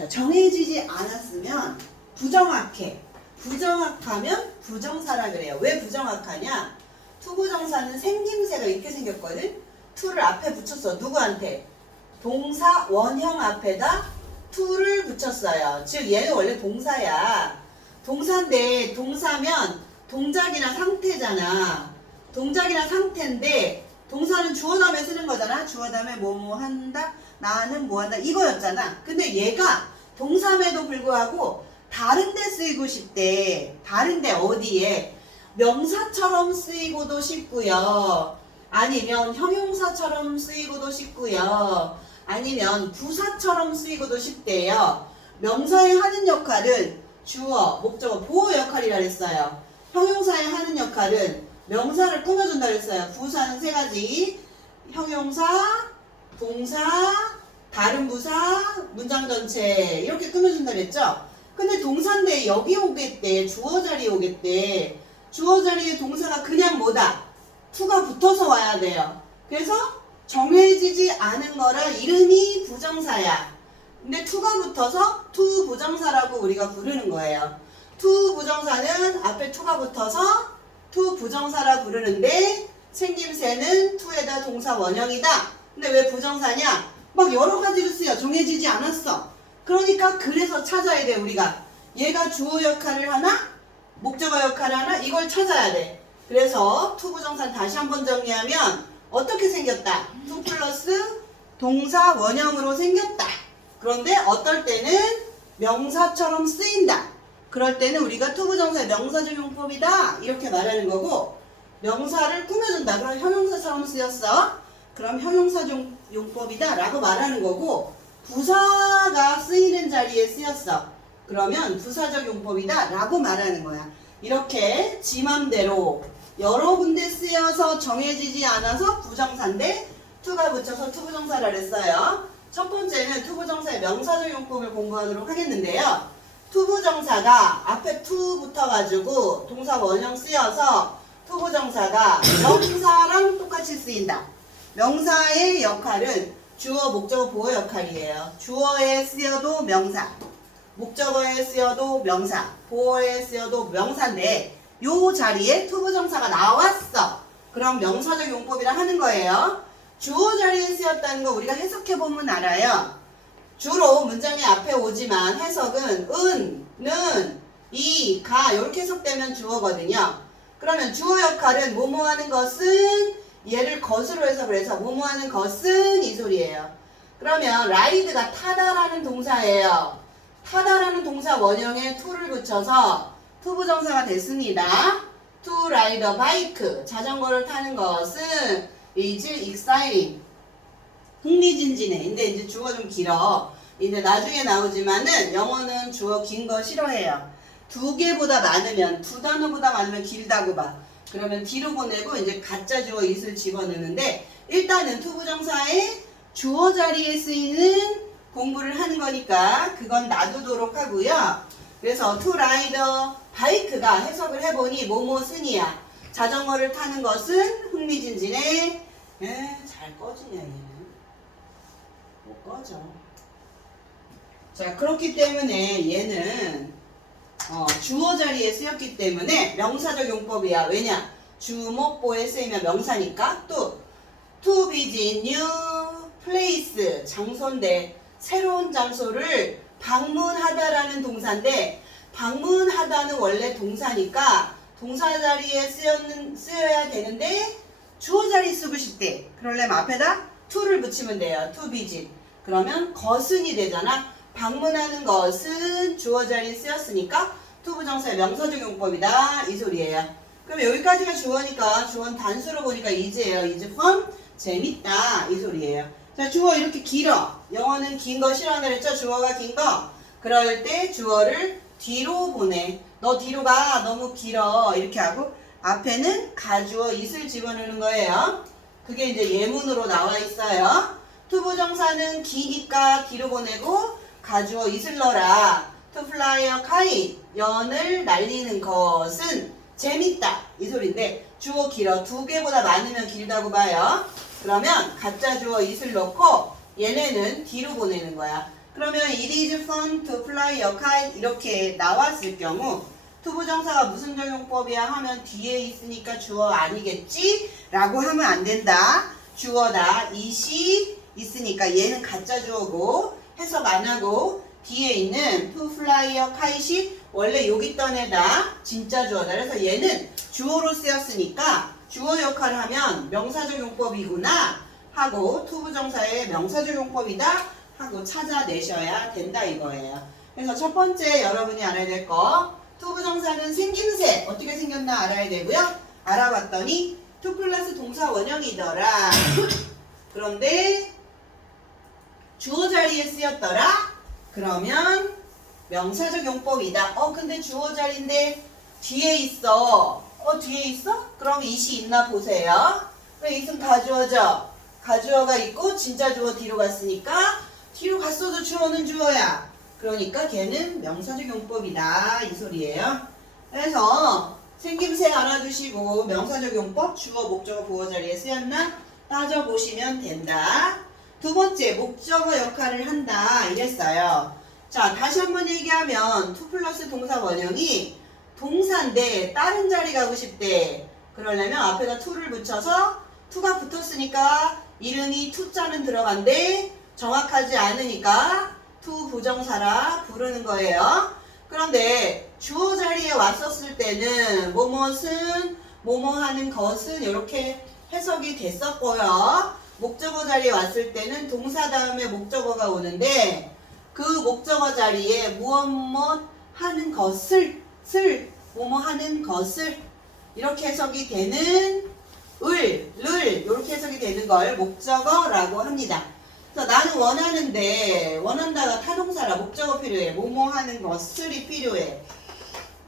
자, 정해지지 않았으면 부정확해. 부정확하면 부정사라 그래요. 왜 부정확하냐? 투부정사는 생김새가 이렇게 생겼거든. to를 앞에 붙였어. 누구한테? 동사 원형 앞에다 to를 붙였어요. 즉 얘는 원래 동사야. 동사인데 동사면 동작이나 상태잖아. 동작이나 상태인데 동사는 주어 다음에 쓰는 거잖아. 주어 다음에 뭐뭐 한다, 나는 뭐 한다 이거였잖아. 근데 얘가 동사임에도 불구하고 다른데 쓰이고 싶대. 다른데 어디에? 명사처럼 쓰이고도 싶고요. 아니면 형용사처럼 쓰이고도 싶고요. 아니면 부사처럼 쓰이고도 싶대요. 명사의 하는 역할은 주어, 목적어, 보호 역할이라 그랬어요. 형용사의 하는 역할은 명사를 꾸며준다 그랬어요. 부사는 세 가지. 형용사, 동사, 다른 부사, 문장 전체 이렇게 꾸며준다 그랬죠. 근데 동사인데 여기 오겠대. 주어 자리에 오겠대. 주어 자리에 동사가 그냥 뭐다? to가 붙어서 와야 돼요. 그래서 정해지지 않은 거라 이름이 부정사야. 근데 to가 붙어서 to 부정사라고 우리가 부르는 거예요. to 부정사는 앞에 to가 붙어서 to 부정사라 부르는데 생김새는 to에다 동사 원형이다. 근데 왜 부정사냐? 막 여러 가지로 쓰여. 정해지지 않았어. 그러니까 그래서 찾아야 돼. 우리가 얘가 주어 역할을 하나 목적어 역할을 하나 이걸 찾아야 돼. 그래서 to 부정사는 다시 한번 정리하면 어떻게 생겼다? to 플러스 동사 원형으로 생겼다. 그런데 어떨 때는 명사처럼 쓰인다. 그럴 때는 우리가 to 부정사의 명사적 용법이다 이렇게 말하는 거고, 명사를 꾸며준다. 그럼 형용사처럼 쓰였어. 그럼 형용사적 용법이다 라고 말하는 거고, 부사가 쓰이는 자리에 쓰였어. 그러면 부사적 용법이다 라고 말하는 거야. 이렇게 지 맘대로 여러 군데 쓰여서 정해지지 않아서 부정사인데 to가 붙여서 투부정사라 그랬어요. 첫 번째는 투부정사의 명사적 용법을 공부하도록 하겠는데요. 투부정사가 앞에 to 붙어가지고 동사 원형 쓰여서 투부정사가 명사랑 똑같이 쓰인다. 명사의 역할은 주어, 목적어, 보호 역할이에요. 주어에 쓰여도 명사, 목적어에 쓰여도 명사, 보호에 쓰여도 명사인데 요 자리에 투부정사가 나왔어. 그럼 명사적 용법이라 하는 거예요. 주어 자리에 쓰였다는 거 우리가 해석해보면 알아요. 주로 문장의 앞에 오지만 해석은 은, 는, 이, 가 이렇게 해석되면 주어거든요. 그러면 주어 역할은 뭐뭐 하는 것은 얘를 것으로 해석을 해서 뭐뭐 하는 것은 이 소리예요. 그러면 라이드가 타다라는 동사예요. 타다라는 동사 원형에 to를 붙여서 투부정사가 됐습니다. to ride a bike 자전거를 타는 것은 is exciting 흥미진진해. 근데 이제 주어가 좀 길어. 이제 나중에 나오지만은 영어는 주어 긴 거 싫어해요. 두 개보다 많으면, 두 단어보다 많으면 길다고 봐. 그러면 뒤로 보내고 이제 가짜 주어 is를 집어넣는데 일단은 투부정사의 주어 자리에 쓰이는 공부를 하는 거니까 그건 놔두도록 하고요. 그래서 to ride a bike가 해석을 해보니 뭐뭐슨이야. 자전거를 타는 것은 흥미진진해. 잘 꺼지냐 얘는. 못 꺼져. 자, 그렇기 때문에 얘는 주어 자리에 쓰였기 때문에 명사적 용법이야. 왜냐? 주목보에 쓰이면 명사니까. 또 to visit new place 장소인데 새로운 장소를 방문하다라는 동사인데 방문하다는 원래 동사니까 동사 자리에 쓰여야 되는데 주어 자리에 쓰고 싶대. 그러려면 앞에다 to를 붙이면 돼요. to visit. 그러면 것은이 되잖아. 방문하는 것은 주어 자리에 쓰였으니까 투부정사의 명사적 용법이다 이 소리예요. 그럼 여기까지가 주어니까 주어는 단수로 보니까 is예요. is from 재밌다 이 소리예요. 자, 주어 이렇게 길어. 영어는 긴 거 싫어한다 그랬죠? 주어가 긴 거. 그럴 때 주어를 뒤로 보내. 너 뒤로 가. 너무 길어. 이렇게 하고 앞에는 가주어 is를 집어넣는 거예요. 그게 이제 예문으로 나와 있어요. 투부정사는 기니까 뒤로 보내고 가주어 is를 넣어라. To fly a kite. 연을 날리는 것은 재밌다. 이 소리인데 주어 길어. 두 개보다 많으면 길다고 봐요. 그러면 가짜 주어 is를 넣고 얘네는 뒤로 보내는 거야. 그러면 it is fun to fly a kite 이렇게 나왔을 경우 투부정사가 무슨 적용법이야 하면 뒤에 있으니까 주어 아니겠지? 라고 하면 안 된다. 주어다. it이 있으니까 얘는 가짜 주어고 해석 안 하고 뒤에 있는 to fly a kite이 원래 여기 있던 애다. 진짜 주어다. 그래서 얘는 주어로 쓰였으니까 주어 역할을 하면 명사적용법이구나 하고 투부정사의 명사적용법이다 하고 찾아내셔야 된다 이거예요. 그래서 첫 번째 여러분이 알아야 될 거 투부정사는 생김새 어떻게 생겼나 알아야 되고요. 알아봤더니 투 플러스 동사 원형이더라. 그런데 주어 자리에 쓰였더라. 그러면 명사적 용법이다. 근데 주어 자리인데 뒤에 있어. 뒤에 있어? 그럼 it이 있나 보세요. 왜 it은 가주어죠? 가주어가 있고 진짜 주어 뒤로 갔으니까 뒤로 갔어도 주어는 주어야. 그러니까 걔는 명사적 용법이다 이 소리예요. 그래서 생김새 알아두시고 명사적 용법 주어 목적어 보어 자리에 쓰였나 따져보시면 된다. 두 번째 목적어 역할을 한다 이랬어요. 자 다시 한번 얘기하면 투 플러스 동사 원형이 동사인데 다른 자리 가고 싶대. 그러려면 앞에다 to를 붙여서 to가 붙었으니까 이름이 to자는 들어간대. 정확하지 않으니까 to 부정사라 부르는 거예요. 그런데 주어 자리에 왔었을 때는 뭐뭇은 뭐뭐 하는 것은 이렇게 해석이 됐었고요. 목적어 자리에 왔을 때는 동사 다음에 목적어가 오는데 그 목적어 자리에 무엇 하는 것을 뭐뭐 하는 것을 이렇게 해석이 되는 을 이렇게 해석이 되는 걸 목적어라고 합니다. 그래서 나는 원한다가 타동사라 목적어 필요해. 뭐뭐 하는 것을이 필요해.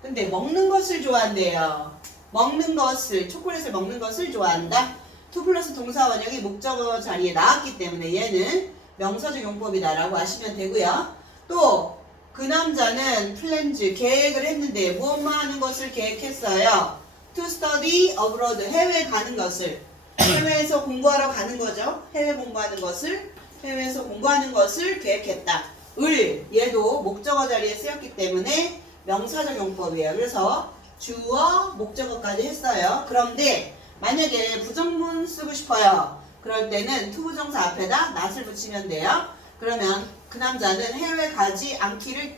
근데 먹는 것을 좋아한대요. 먹는 것을 초콜릿을 먹는 것을 좋아한다. 투 플러스 동사 원형이 목적어 자리에 나왔기 때문에 얘는 명사적 용법이다 라고 아시면 되고요. 또 그 남자는 플랜즈 계획을 했는데 무엇만 하는 것을 계획했어요. To study abroad 해외에 가는 것을 해외에서 공부하러 가는 거죠. 해외 공부하는 것을 해외에서 공부하는 것을 계획했다. 얘도 목적어 자리에 쓰였기 때문에 명사적 용법이에요. 그래서 주어 목적어까지 했어요. 그런데 만약에 부정문 쓰고 싶어요. 그럴 때는 투부정사 앞에다 not을 붙이면 돼요. 그러면 그 남자는 해외 가지 않기를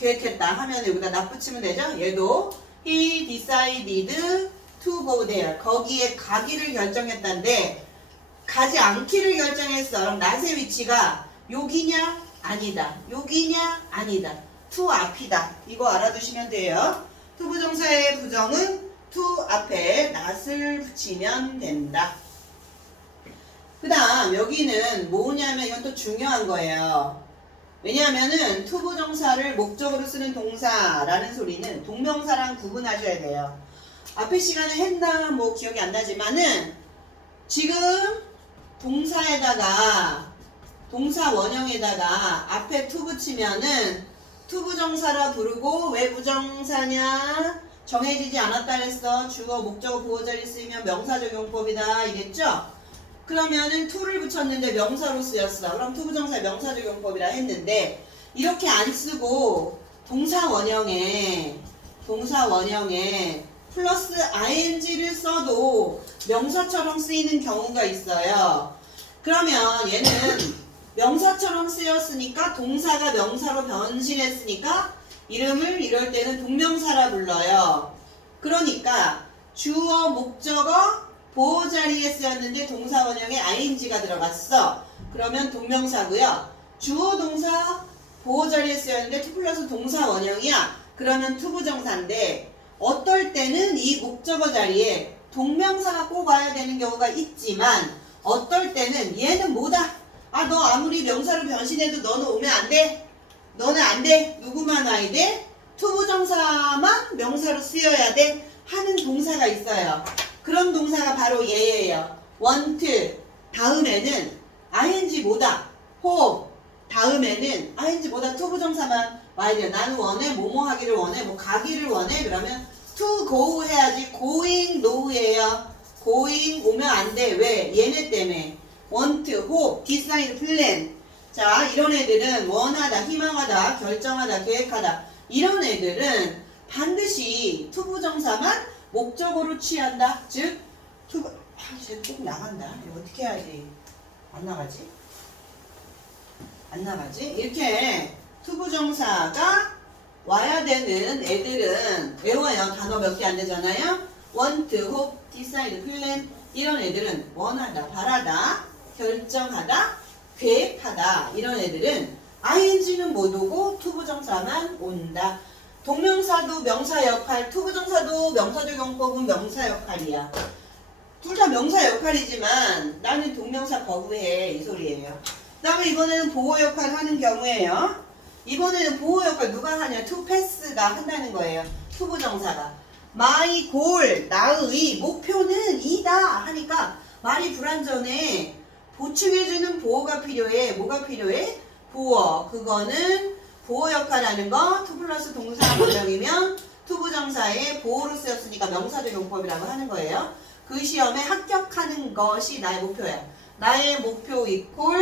계획했다 하면 여기다 not 붙이면 되죠. 얘도 he decided to go there. 거기에 가기를 결정했다는데 가지 않기를 결정했어. 그럼 not의 위치가 여기냐? 아니다. 여기냐? 아니다. to 앞이다. 이거 알아두시면 돼요. 투부정사의 부정은 to 앞에 not을 붙이면 된다. 그 다음 여기는 뭐냐면 이건 또 중요한 거예요. 왜냐하면은 투부정사를 목적으로 쓰는 동사라는 소리는 동명사랑 구분하셔야 돼요. 앞에 시간에 했나 뭐 기억이 안 나지만은 지금 동사에다가 동사 원형에다가 앞에 to 붙이면은 투부정사라 부르고 왜 부정사냐? 정해지지 않았다 그랬어. 주어 목적어 보호 자리 쓰이면 명사적 용법이다 이랬죠? 그러면은 to를 붙였는데 명사로 쓰였어. 그럼 투부정사 명사적 용법이라 했는데 이렇게 안 쓰고 동사 원형에 플러스 ing를 써도 명사처럼 쓰이는 경우가 있어요. 그러면 얘는 명사처럼 쓰였으니까 동사가 명사로 변신했으니까 이름을 이럴 때는 동명사라 불러요. 그러니까 주어 목적어 보호 자리에 쓰였는데 동사 원형에 ing가 들어갔어. 그러면 동명사고요. 주어 동사 보호 자리에 쓰였는데 투 플러스 동사 원형이야. 그러면 투부정사인데 어떨 때는 이 목적어 자리에 동명사가 꼭 와야 되는 경우가 있지만 어떨 때는 얘는 뭐다? 너 아무리 명사로 변신해도 너는 오면 안 돼? 너는 안 돼? 누구만 와야 돼? 투부정사만 명사로 쓰여야 돼? 하는 동사가 있어요. 그런 동사가 바로 얘예요. want 다음에는 ing 뭐다? home 다음에는 ing 뭐다? 투부정사만 와야 돼요. 나는 원해 뭐뭐 하기를 원해 뭐 가기를 원해 그러면 to go 해야지. going no예요. going 오면 안 돼. 왜? 얘네 때문에 want, hope, decide, plan 자, 이런 애들은 원하다, 희망하다, 결정하다, 계획하다. 이런 애들은 반드시 투부정사만 목적어로 취한다. 즉, 쟤꼭 나간다. 이거 어떻게 해야지? 안 나가지? 안 나가지? 이렇게 투부정사가 와야 되는 애들은 외워요. 단어 몇 개 안 되잖아요. want, hope, decide, plan. 이런 애들은 원하다, 바라다, 결정하다, 계획하다. 이런 애들은 ing는 못 오고 투부정사만 온다. 동명사도 명사 역할, 투부정사도 명사적 용법은 명사 역할이야. 둘 다 명사 역할이지만 나는 동명사 거부해, 이 소리예요. 그 다음에 이번에는 보호 역할 하는 경우에요. 이번에는 보호 역할 누가 하냐? to pass가 한다는 거예요. 투부정사가. my goal, 나의 목표는 이다 하니까 말이 불완전해. 보충해주는 보호가 필요해. 뭐가 필요해? 보호. 그거는 보호 역할하는 거. to 플러스 동사 원형이면 투부정사의 보호로 쓰였으니까 명사적 용법이라고 하는 거예요. 그 시험에 합격하는 것이 나의 목표야. 나의 목표 이퀄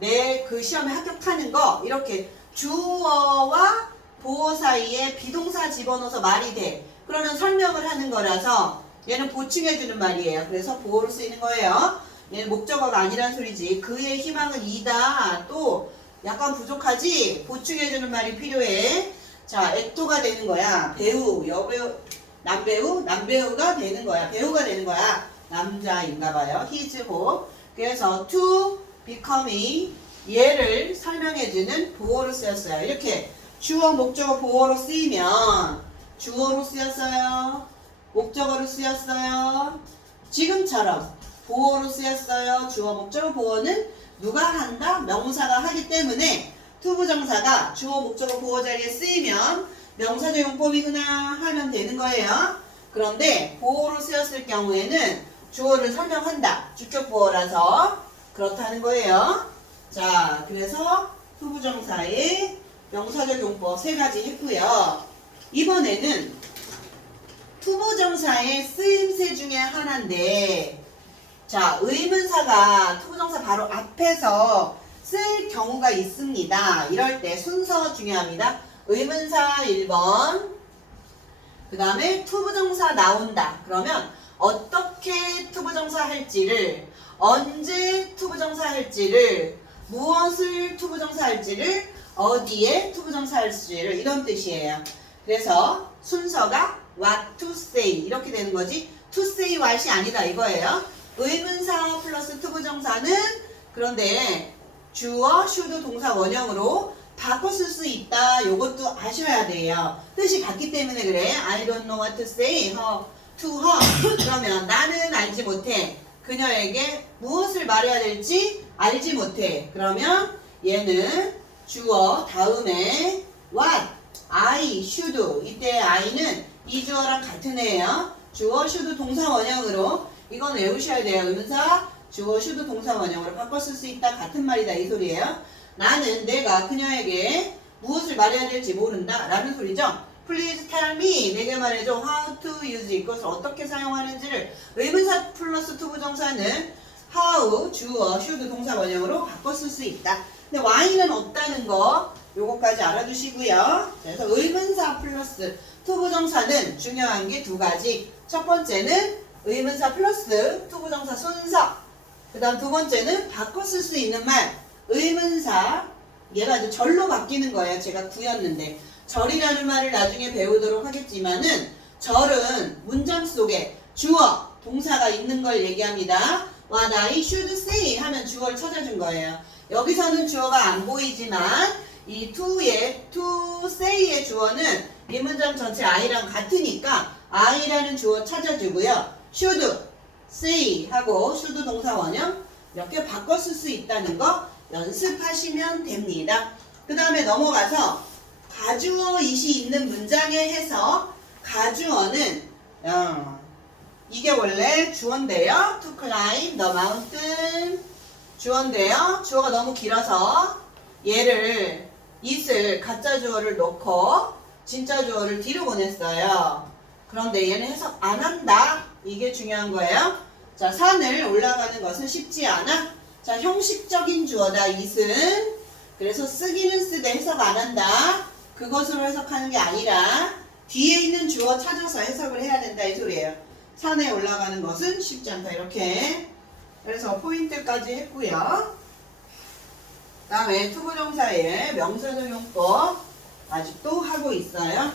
내 그 시험에 합격하는 거. 이렇게 주어와 보호 사이에 비동사 집어넣어서 말이 돼. 그러면 설명을 하는 거라서 얘는 보충해주는 말이에요. 그래서 보호로 쓰이는 거예요. 얘는 목적어가 아니란 소리지. 그의 희망은 이다. 또 약간 부족하지? 보충해주는 말이 필요해. 자, 액토가 되는 거야. 배우, 여배우, 남배우, 남배우가 되는 거야. 배우가 되는 거야. 남자인가 봐요. his hope. 그래서 to become 얘를 설명해주는 보호로 쓰였어요. 이렇게 주어, 목적어, 보호로 쓰이면 주어로 쓰였어요. 목적어로 쓰였어요. 지금처럼 보호로 쓰였어요. 주어, 목적어, 보호는 누가 한다? 명사가 하기 때문에 투부정사가 주어, 목적어, 보호 자리에 쓰이면 명사적 용법이구나 하면 되는 거예요. 그런데 보호로 쓰였을 경우에는 주어를 설명한다. 주격 보호라서 그렇다는 거예요. 자, 그래서 투부정사의 명사적 용법 세 가지 했고요. 이번에는 투부정사의 쓰임새 중에 하나인데, 자, 의문사가 투부정사 바로 앞에서 쓸 경우가 있습니다. 이럴 때 순서 중요합니다. 의문사 1번, 그 다음에 투부정사 나온다. 그러면 어떻게 투부정사 할지를, 언제 투부정사 할지를, 무엇을 투부정사 할지를, 어디에 투부정사 할지를, 이런 뜻이에요. 그래서 순서가 what to say 이렇게 되는 거지. to say what이 아니다 이거예요. 의문사 플러스 투부정사는 그런데 주어, should 동사 원형으로 바꿔 쓸 수 있다. 요것도 아셔야 돼요. 뜻이 같기 때문에 그래. I don't know what to say to her. 그러면 나는 알지 못해. 그녀에게 무엇을 말해야 될지 알지 못해. 그러면 얘는 주어 다음에 what, I, should. 이때 I는 이 주어랑 같은 애예요. 주어, should 동사 원형으로. 이건 외우셔야 돼요. 의문사 주어, should 동사 원형으로 바꿔 쓸 수 있다. 같은 말이다. 이 소리예요. 나는 내가 그녀에게 무엇을 말해야 될지 모른다. 라는 소리죠. Please tell me. 내게 말해줘. How to use 이것을 어떻게 사용하는지를. 의문사 플러스 투부정사는 how, 주어, should 동사 원형으로 바꿔 쓸 수 있다. 근데 y는 없다는 거 요거까지 알아두시고요. 그래서 의문사 플러스 투부정사는 중요한 게 두 가지. 첫 번째는 의문사 플러스 투부정사 순서. 그 다음 두 번째는 바꿔 쓸 수 있는 말. 의문사 얘가 이제 절로 바뀌는 거예요. 제가 구였는데 절이라는 말을 나중에 배우도록 하겠지만은 절은 문장 속에 주어, 동사가 있는 걸 얘기합니다. What I should say 하면 주어를 찾아준 거예요. 여기서는 주어가 안 보이지만 이 to의, to say의 주어는 이 문장 전체 I랑 같으니까 I라는 주어 찾아주고요. should, say 하고 should 동사 원형 이렇게 바꿔 쓸 수 있다는 거 연습하시면 됩니다. 그 다음에 넘어가서 가주어 it이 있는 문장의 해석. 가주어는 이게 원래 주어인데요. to climb the mountain 주어인데요. 주어가 너무 길어서 얘를 it을 가짜 주어를 넣고 진짜 주어를 뒤로 보냈어요. 그런데 얘는 해석 안 한다. 이게 중요한 거예요. 자, 산을 올라가는 것은 쉽지 않아. 자, 형식적인 주어다. it은 그래서 쓰기는 쓰되 해석 안 한다. 그것으로 해석하는 게 아니라 뒤에 있는 주어 찾아서 해석을 해야 된다 이 소리예요. 산에 올라가는 것은 쉽지 않다 이렇게. 그래서 포인트까지 했고요. 다음에 투부정사의 명사적 용법 아직도 하고 있어요.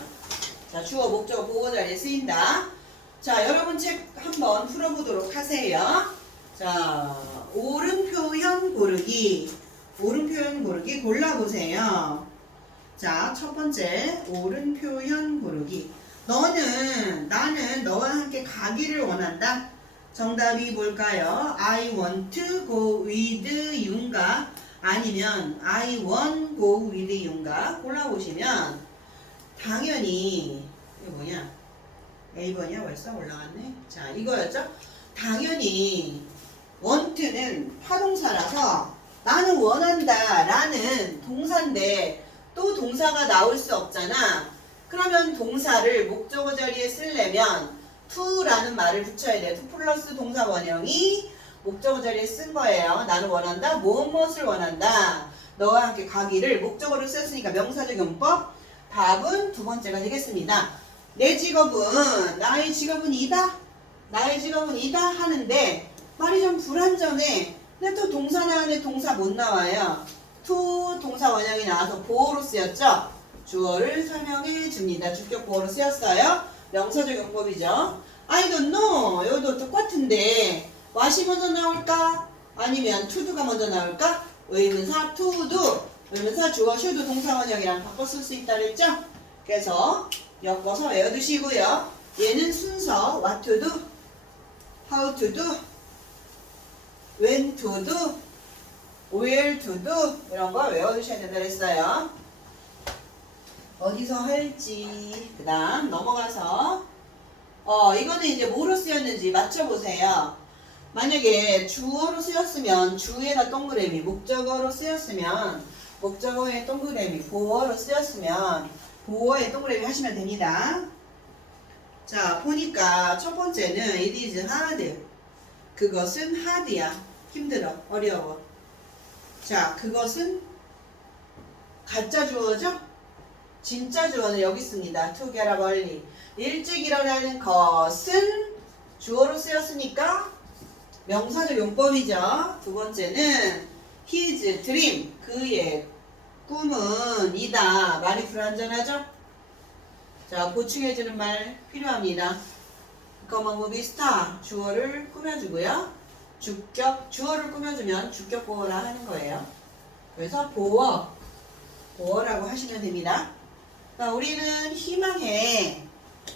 자, 주어, 목적, 보호 자리에 쓰인다. 자, 여러분 책 한번 풀어보도록 하세요. 자, 옳은 표현 고르기. 옳은 표현 고르기 골라보세요. 자, 첫 번째 옳은 표현 고르기. 나는 너와 함께 가기를 원한다. 정답이 뭘까요? I want to go with you인가? 아니면 I want go with you인가? 골라보시면 당연히 이게 뭐냐? A번이야 벌써 올라갔네. 자, 이거였죠? 당연히 want는 타동사라서 나는 원한다 라는 동사인데 또 동사가 나올 수 없잖아. 그러면 동사를 목적어 자리에 쓰려면 to라는 말을 붙여야 돼요. to 플러스 동사 원형이 목적어 자리에 쓴 거예요. 나는 원한다. 무엇을 원한다. 너와 함께 가기를 목적어로 썼으니까 명사적 용법. 답은 두 번째가 되겠습니다. 내 직업은 나의 직업은 이다. 나의 직업은 이다 하는데 말이 좀 불완전해. 근데 또 동사 나오는데 동사 못 나와요. to 동사 원형이 나와서 보어로 쓰였죠. 주어를 설명해 줍니다. 주격 보어로 쓰였어요. 명사적 용법이죠. I don't know. 여기도 똑같은데 what이 먼저 나올까? 아니면 to도가 먼저 나올까? 의문사 to도 의문사 주어 should 동사 원형이랑 바꿔 쓸 수 있다 그랬죠? 그래서 엮어서 외워두시고요. 얘는 순서 what to do, how to do, when to do, where to do 이런 거 외워두셔야 된다 그랬어요. 어디서 할지 그 다음 넘어가서 이거는 이제 뭐로 쓰였는지 맞춰보세요. 만약에 주어로 쓰였으면 주에다 동그라미, 목적어로 쓰였으면 목적어에 동그라미, 보어로 쓰였으면 보어에 동그라미 하시면 됩니다. 자, 보니까 첫 번째는 it is hard. 그것은 hard야. 힘들어, 어려워. 자, 그것은 가짜 주어죠? 진짜 주어는 여기 있습니다. to get up early. 일찍 일어나는 것은 주어로 쓰였으니까 명사적 용법이죠. 두 번째는 his dream. 그의 꿈은 이다. 말이 불완전하죠? 자, 보충해주는 말 필요합니다. Come on, movie star. 주어를 꾸며주고요. 주어를 꾸며주면 주격 보어라 하는 거예요. 그래서 보어라고 하시면 됩니다. 자, 우리는 희망해.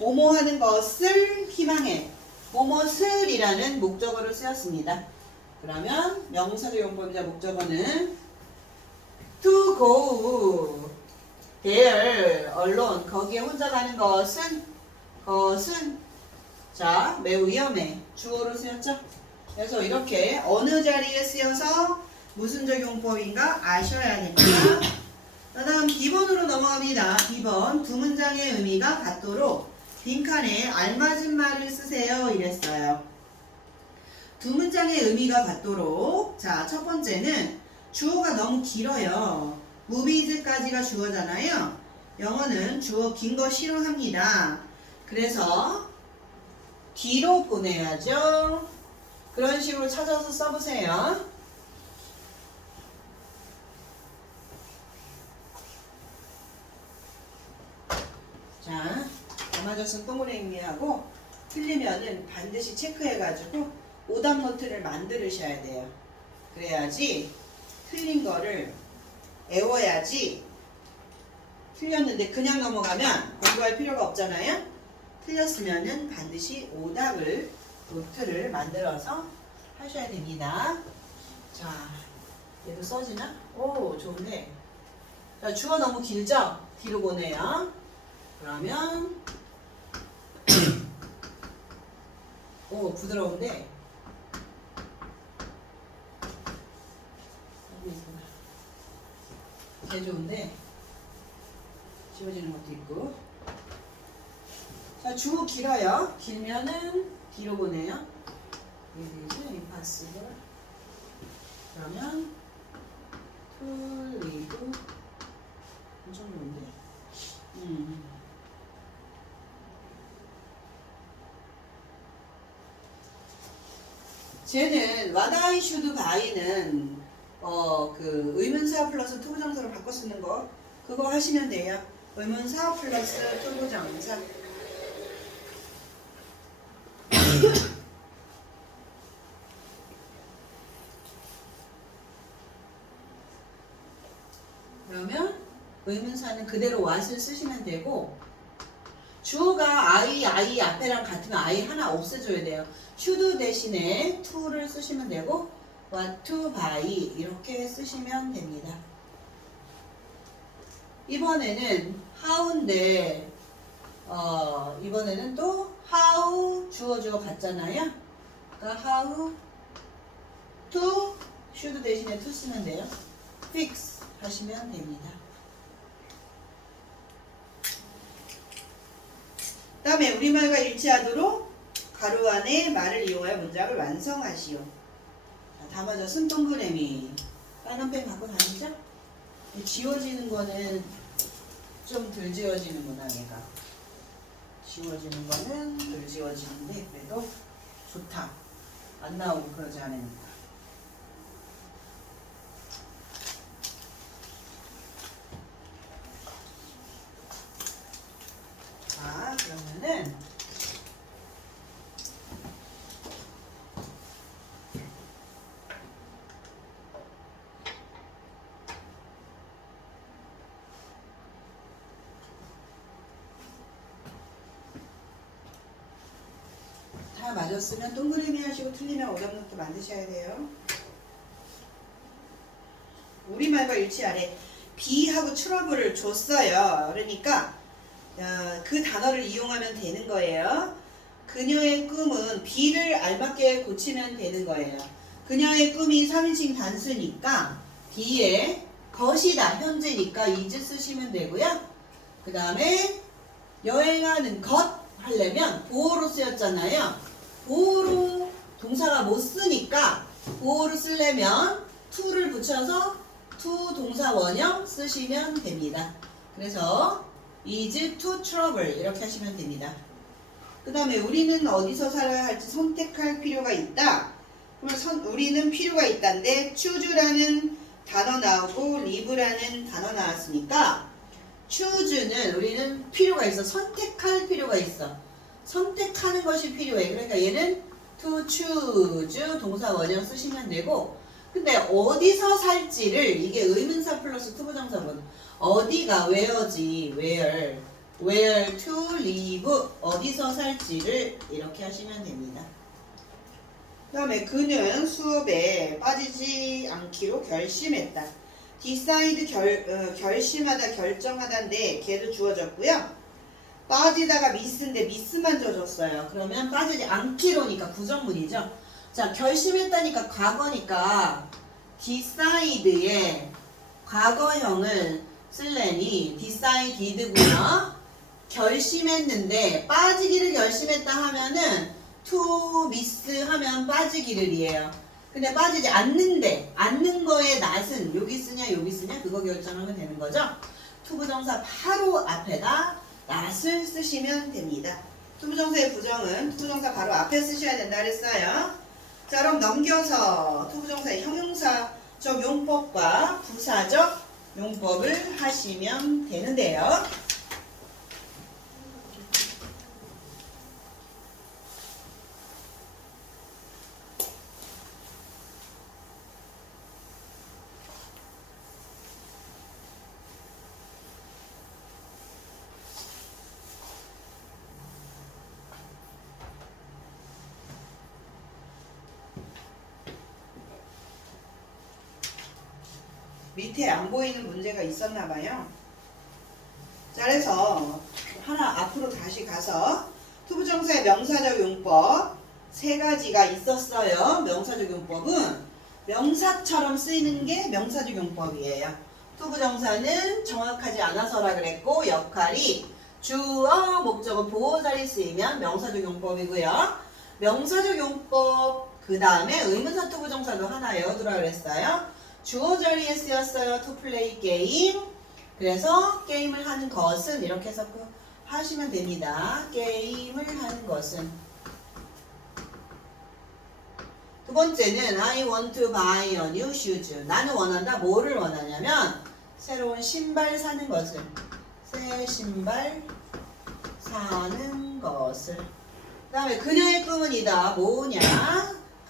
뭐뭐 하는 것을 희망해. 뭐뭐을이라는 목적어로 쓰였습니다. 그러면 명사적 용법이자 목적어는 to go there alone. 거기에 혼자 가는 것은 자, 매우 위험해. 주어로 쓰였죠? 그래서 이렇게 어느 자리에 쓰여서 무슨 적용법인가 아셔야 됩니다. 그 다음 B번으로 넘어갑니다. B번 두 문장의 의미가 같도록 빈칸에 알맞은 말을 쓰세요 이랬어요. 두 문장의 의미가 같도록 자, 첫 번째는 주어가 너무 길어요. movies까지가 주어잖아요. 영어는 주어 긴 거 싫어합니다. 그래서 뒤로 보내야죠. 그런 식으로 찾아서 써보세요. 자, 맞았으면 동그라미하고 틀리면은 반드시 체크해가지고 오답 노트를 만들으셔야 돼요. 그래야지 틀린 거를 애워야지. 틀렸는데 그냥 넘어가면 공부할 필요가 없잖아요. 틀렸으면은 반드시 오답을 노트를 만들어서 하셔야 됩니다. 자, 얘도 써지나? 오, 좋은데. 자, 주어 너무 길죠? 뒤로 보내요. 그러면 오, 부드러운데. 개 좋은데 지워지는 것도 있고. 자, 주어 길어요. 길면은 뒤로 보내요. 이게 되죠? impossible. 그러면 리브 엄청 좋은데. 쟤는 what I should buy는 그 의문사 플러스 투부정사로 바꿔 쓰는 거 그거 하시면 돼요. 의문사 플러스 투부정사. 그러면 의문사는 그대로 what을 쓰시면 되고 주어가 I 앞에랑 같으면 I 하나 없애줘야 돼요. should 대신에 to를 쓰시면 되고 what to buy 이렇게 쓰시면 됩니다. 이번에는 how인데 이번에는 또 how 주어 같잖아요. 그러니까 how to should 대신에 to 쓰면 돼요. fix 하시면 됩니다. 그 다음에 우리말과 일치하도록 가로 안에 말을 이용하여 문장을 완성하시오. 다 맞았으면 동그라미. 빨간 펜 갖고 다니죠? 지워지는 거는 좀 덜 지워지는구나 얘가. 지워지는 거는 덜 지워지는데 그래도 좋다. 안 나오고 그러지 않으니까. 자, 그러면은 다 맞았으면 동그라미 하시고 틀리면 오답노트 만드셔야 돼요. 우리말과 일치하래. B하고 트러블을 줬어요. 그러니까 그 단어를 이용하면 되는 거예요. 그녀의 꿈은 B를 알맞게 고치면 되는 거예요. 그녀의 꿈이 3인칭 단수니까 B에 것이다 현재니까 is 쓰시면 되고요. 그 다음에 여행하는 것 하려면 보어로 쓰였잖아요. 보어로 동사가 못 쓰니까 보어로 쓰려면 to를 붙여서 to 동사 원형 쓰시면 됩니다. 그래서 is to trouble 이렇게 하시면 됩니다. 그 다음에 우리는 어디서 살아야 할지 선택할 필요가 있다. 그러면 우리는 필요가 있다인데 choose라는 단어 나오고 live라는 단어 나왔으니까 choose는 우리는 필요가 있어. 선택할 필요가 있어. 선택하는 것이 필요해. 그러니까 얘는 to choose 동사 원형 쓰시면 되고 근데 어디서 살지를 이게 의문사 플러스 투부정사거든. 어디가 where지 where to live 어디서 살지를 이렇게 하시면 됩니다. 그 다음에 그는 수업에 빠지지 않기로 결심했다. decide 결심하다 결정하다인데 걔도 주어졌고요. 빠지다가 miss인데 miss만 져줬어요. 그러면 빠지지 않기로니까 부정문이죠. 자, 결심했다니까 과거니까 decide에 과거형을 쓸래니 decided고요. 결심했는데 빠지기를 결심했다 하면은 to miss 하면 빠지기를이에요. 근데 빠지지 않는데 않는 거에 낫은 여기 쓰냐 여기 쓰냐 그거 결정하면 되는 거죠. 투부정사 바로 앞에다 낫을 쓰시면 됩니다. 투부정사의 부정은 투부정사 바로 앞에 쓰셔야 된다 그랬어요. 자, 그럼 넘겨서 투부정사의 형용사적 용법과 부사적 용법을 하시면 되는데요. 밑에 안 보이는 문제가 있었나 봐요. 자, 그래서 하나 앞으로 다시 가서 투부정사의 명사적 용법 세 가지가 있었어요. 명사적 용법은 명사처럼 쓰이는 게 명사적 용법이에요. 투부정사는 정확하지 않아서라 그랬고 역할이 주어, 목적어, 보호자리 쓰이면 명사적 용법이고요. 명사적 용법 그 다음에 의문사 투부정사도 하나 외워두라 그랬어요. 주어 자리에 쓰였어요. to play game. 그래서 게임을 하는 것은 이렇게 해서 하시면 됩니다. 게임을 하는 것은. 두 번째는 I want to buy a new shoes. 나는 원한다. 뭐를 원하냐면 새로운 신발 사는 것을. 새 신발 사는 것을. 그 다음에 그녀의 꿈은 이다. 뭐냐?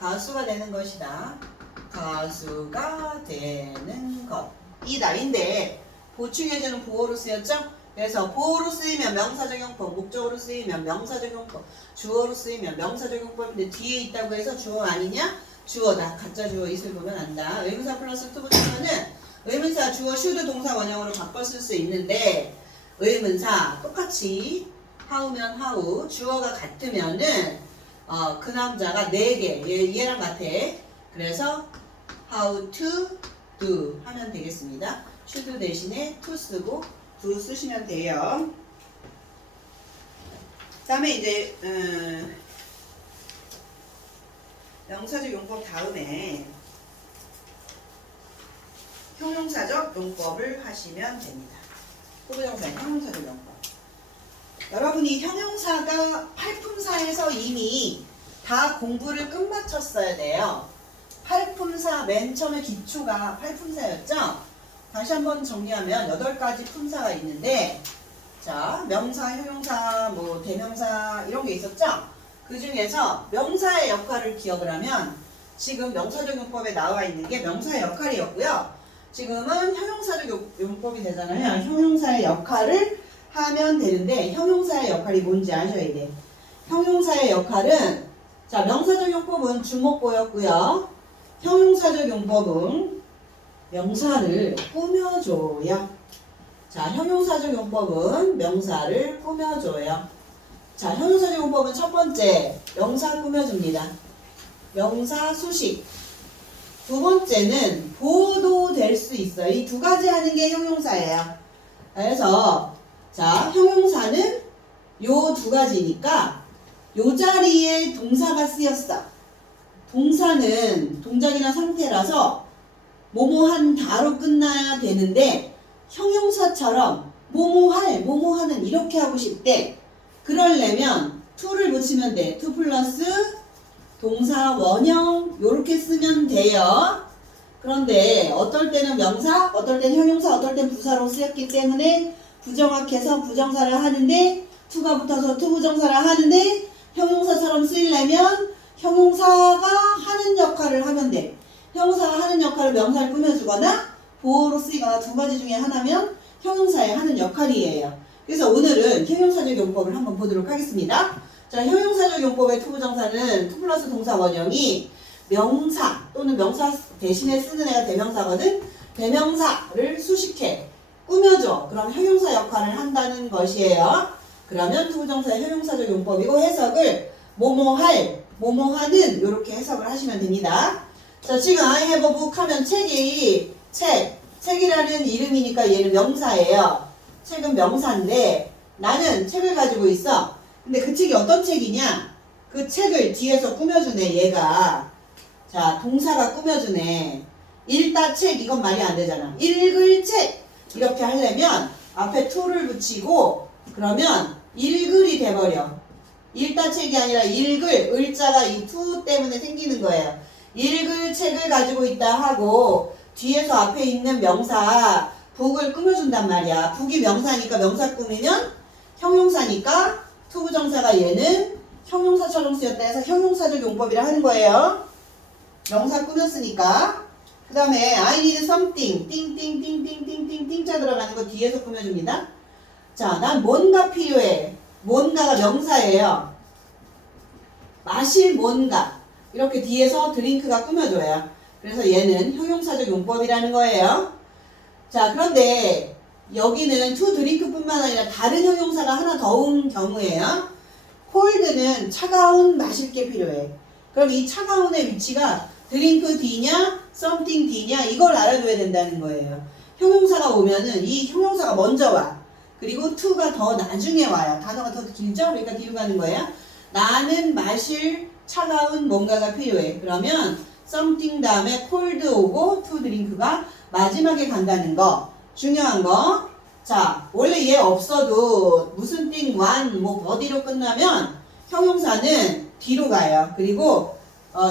가수가 되는 것이다. 가수가 되는 것. 이다인데 보충해주는 보어로 쓰였죠? 그래서 보어로 쓰이면 명사적용법, 목적으로 쓰이면 명사적용법, 주어로 쓰이면 명사적용법인데 뒤에 있다고 해서 주어 아니냐? 주어다. 가짜 주어 있을 보면 안다. 의문사 플러스 to 붙이면은 의문사 주어 should 동사 원형으로 바꿔 쓸 수 있는데 의문사 똑같이 how면 how, 주어가 같으면은 그 남자가 4개 얘랑 같아. 그래서 how to do 하면 되겠습니다. should 대신에 to 쓰고 do 쓰시면 돼요. 그 다음에 이제 명사적 용법 다음에 형용사적 용법을 하시면 됩니다. 후부정사 형용사적 용법. 여러분이 형용사가 팔품사에서 이미 다 공부를 끝마쳤어야 돼요. 팔품사 맨 처음에 기초가 팔품사였죠? 다시 한번 정리하면 8가지 품사가 있는데 자 명사, 형용사, 뭐 대명사 이런 게 있었죠? 그 중에서 명사의 역할을 기억을 하면 지금 명사적 용법에 나와 있는 게 명사의 역할이었고요. 지금은 형용사적 용법이 되잖아요. 형용사의 역할을 하면 되는데 형용사의 역할이 뭔지 아셔야 돼. 형용사의 역할은 자 명사적 용법은 주목보였고요. 형용사적 용법은 명사를 꾸며줘요. 자, 형용사적 용법은 명사를 꾸며줘요. 자, 형용사적 용법은 첫 번째, 명사 꾸며줍니다. 명사 수식. 두 번째는 보도 될 수 있어요. 이 2가지 하는 게 형용사예요. 그래서 자, 형용사는 요 2가지니까 요 자리에 동사가 쓰였어. 동사는 동작이나 상태라서 뭐뭐한 다로 끝나야 되는데 형용사처럼 뭐뭐할, 뭐뭐하는 이렇게 하고 싶대. 그러려면 to를 붙이면 돼. to 플러스 동사 원형 요렇게 쓰면 돼요. 그런데 어떨 때는 명사, 어떨 때는 형용사, 어떨 때는 부사로 쓰였기 때문에 부정확해서 부정사를 하는데 to가 붙어서 to 부정사를 하는데 형용사처럼 쓰이려면 형용사가 하는 역할을 하면 돼. 형용사가 하는 역할을 명사를 꾸며주거나 보어로 쓰이거나 2가지 중에 하나면 형용사의 하는 역할이에요. 그래서 오늘은 형용사적 용법을 한번 보도록 하겠습니다. 자, 형용사적 용법의 투부정사는 to 플러스 동사 원형이 명사 또는 명사 대신에 쓰는 애가 대명사거든. 대명사를 수식해 꾸며줘. 그럼 형용사 역할을 한다는 것이에요. 그러면 투부정사의 형용사적 용법이고 해석을 뭐뭐할, 뭐뭐하는 이렇게 해석을 하시면 됩니다. 자, 지금 I have a book 하면 책이라는 이름이니까 얘는 명사예요. 책은 명사인데 나는 책을 가지고 있어. 근데 그 책이 어떤 책이냐? 그 책을 뒤에서 꾸며주네 얘가. 자, 동사가 꾸며주네. 읽다 책 이건 말이 안 되잖아. 읽을 책 이렇게 하려면 앞에 to를 붙이고 그러면 읽을이 돼버려. 읽다 책이 아니라 읽을 을자가 이 to 때문에 생기는 거예요. 읽을 책을 가지고 있다 하고 뒤에서 앞에 있는 명사 북을 꾸며준단 말이야. 북이 명사니까 명사 꾸미면 형용사니까 투부정사가 얘는 형용사처럼 쓰였다 해서 형용사적 용법이라 하는 거예요. 명사 꾸몄으니까. 그 다음에 I need something 띵띵띵띵띵띵띵자 들어가는 거 뒤에서 꾸며줍니다. 자, 난 뭔가 필요해. 뭔가가 명사예요. 마실 뭔가 이렇게 뒤에서 드링크가 꾸며줘요. 그래서 얘는 형용사적 용법이라는 거예요. 자, 그런데 여기는 to drink뿐만 아니라 다른 형용사가 하나 더 온 경우에요. cold는 차가운 마실 게 필요해. 그럼 이 차가운의 위치가 drink D냐 something D냐 이걸 알아줘야 된다는 거예요. 형용사가 오면은 이 형용사가 먼저 와. 그리고 to가 더 나중에 와요. 단어가 더 길죠? 그러니까 뒤로 가는 거예요. 나는 마실 차가운 뭔가가 필요해. 그러면 something 다음에 cold 오고 to drink가 마지막에 간다는 거. 중요한 거. 자, 원래 얘 없어도 무슨 thing, one, 뭐 body로 끝나면 형용사는 뒤로 가요. 그리고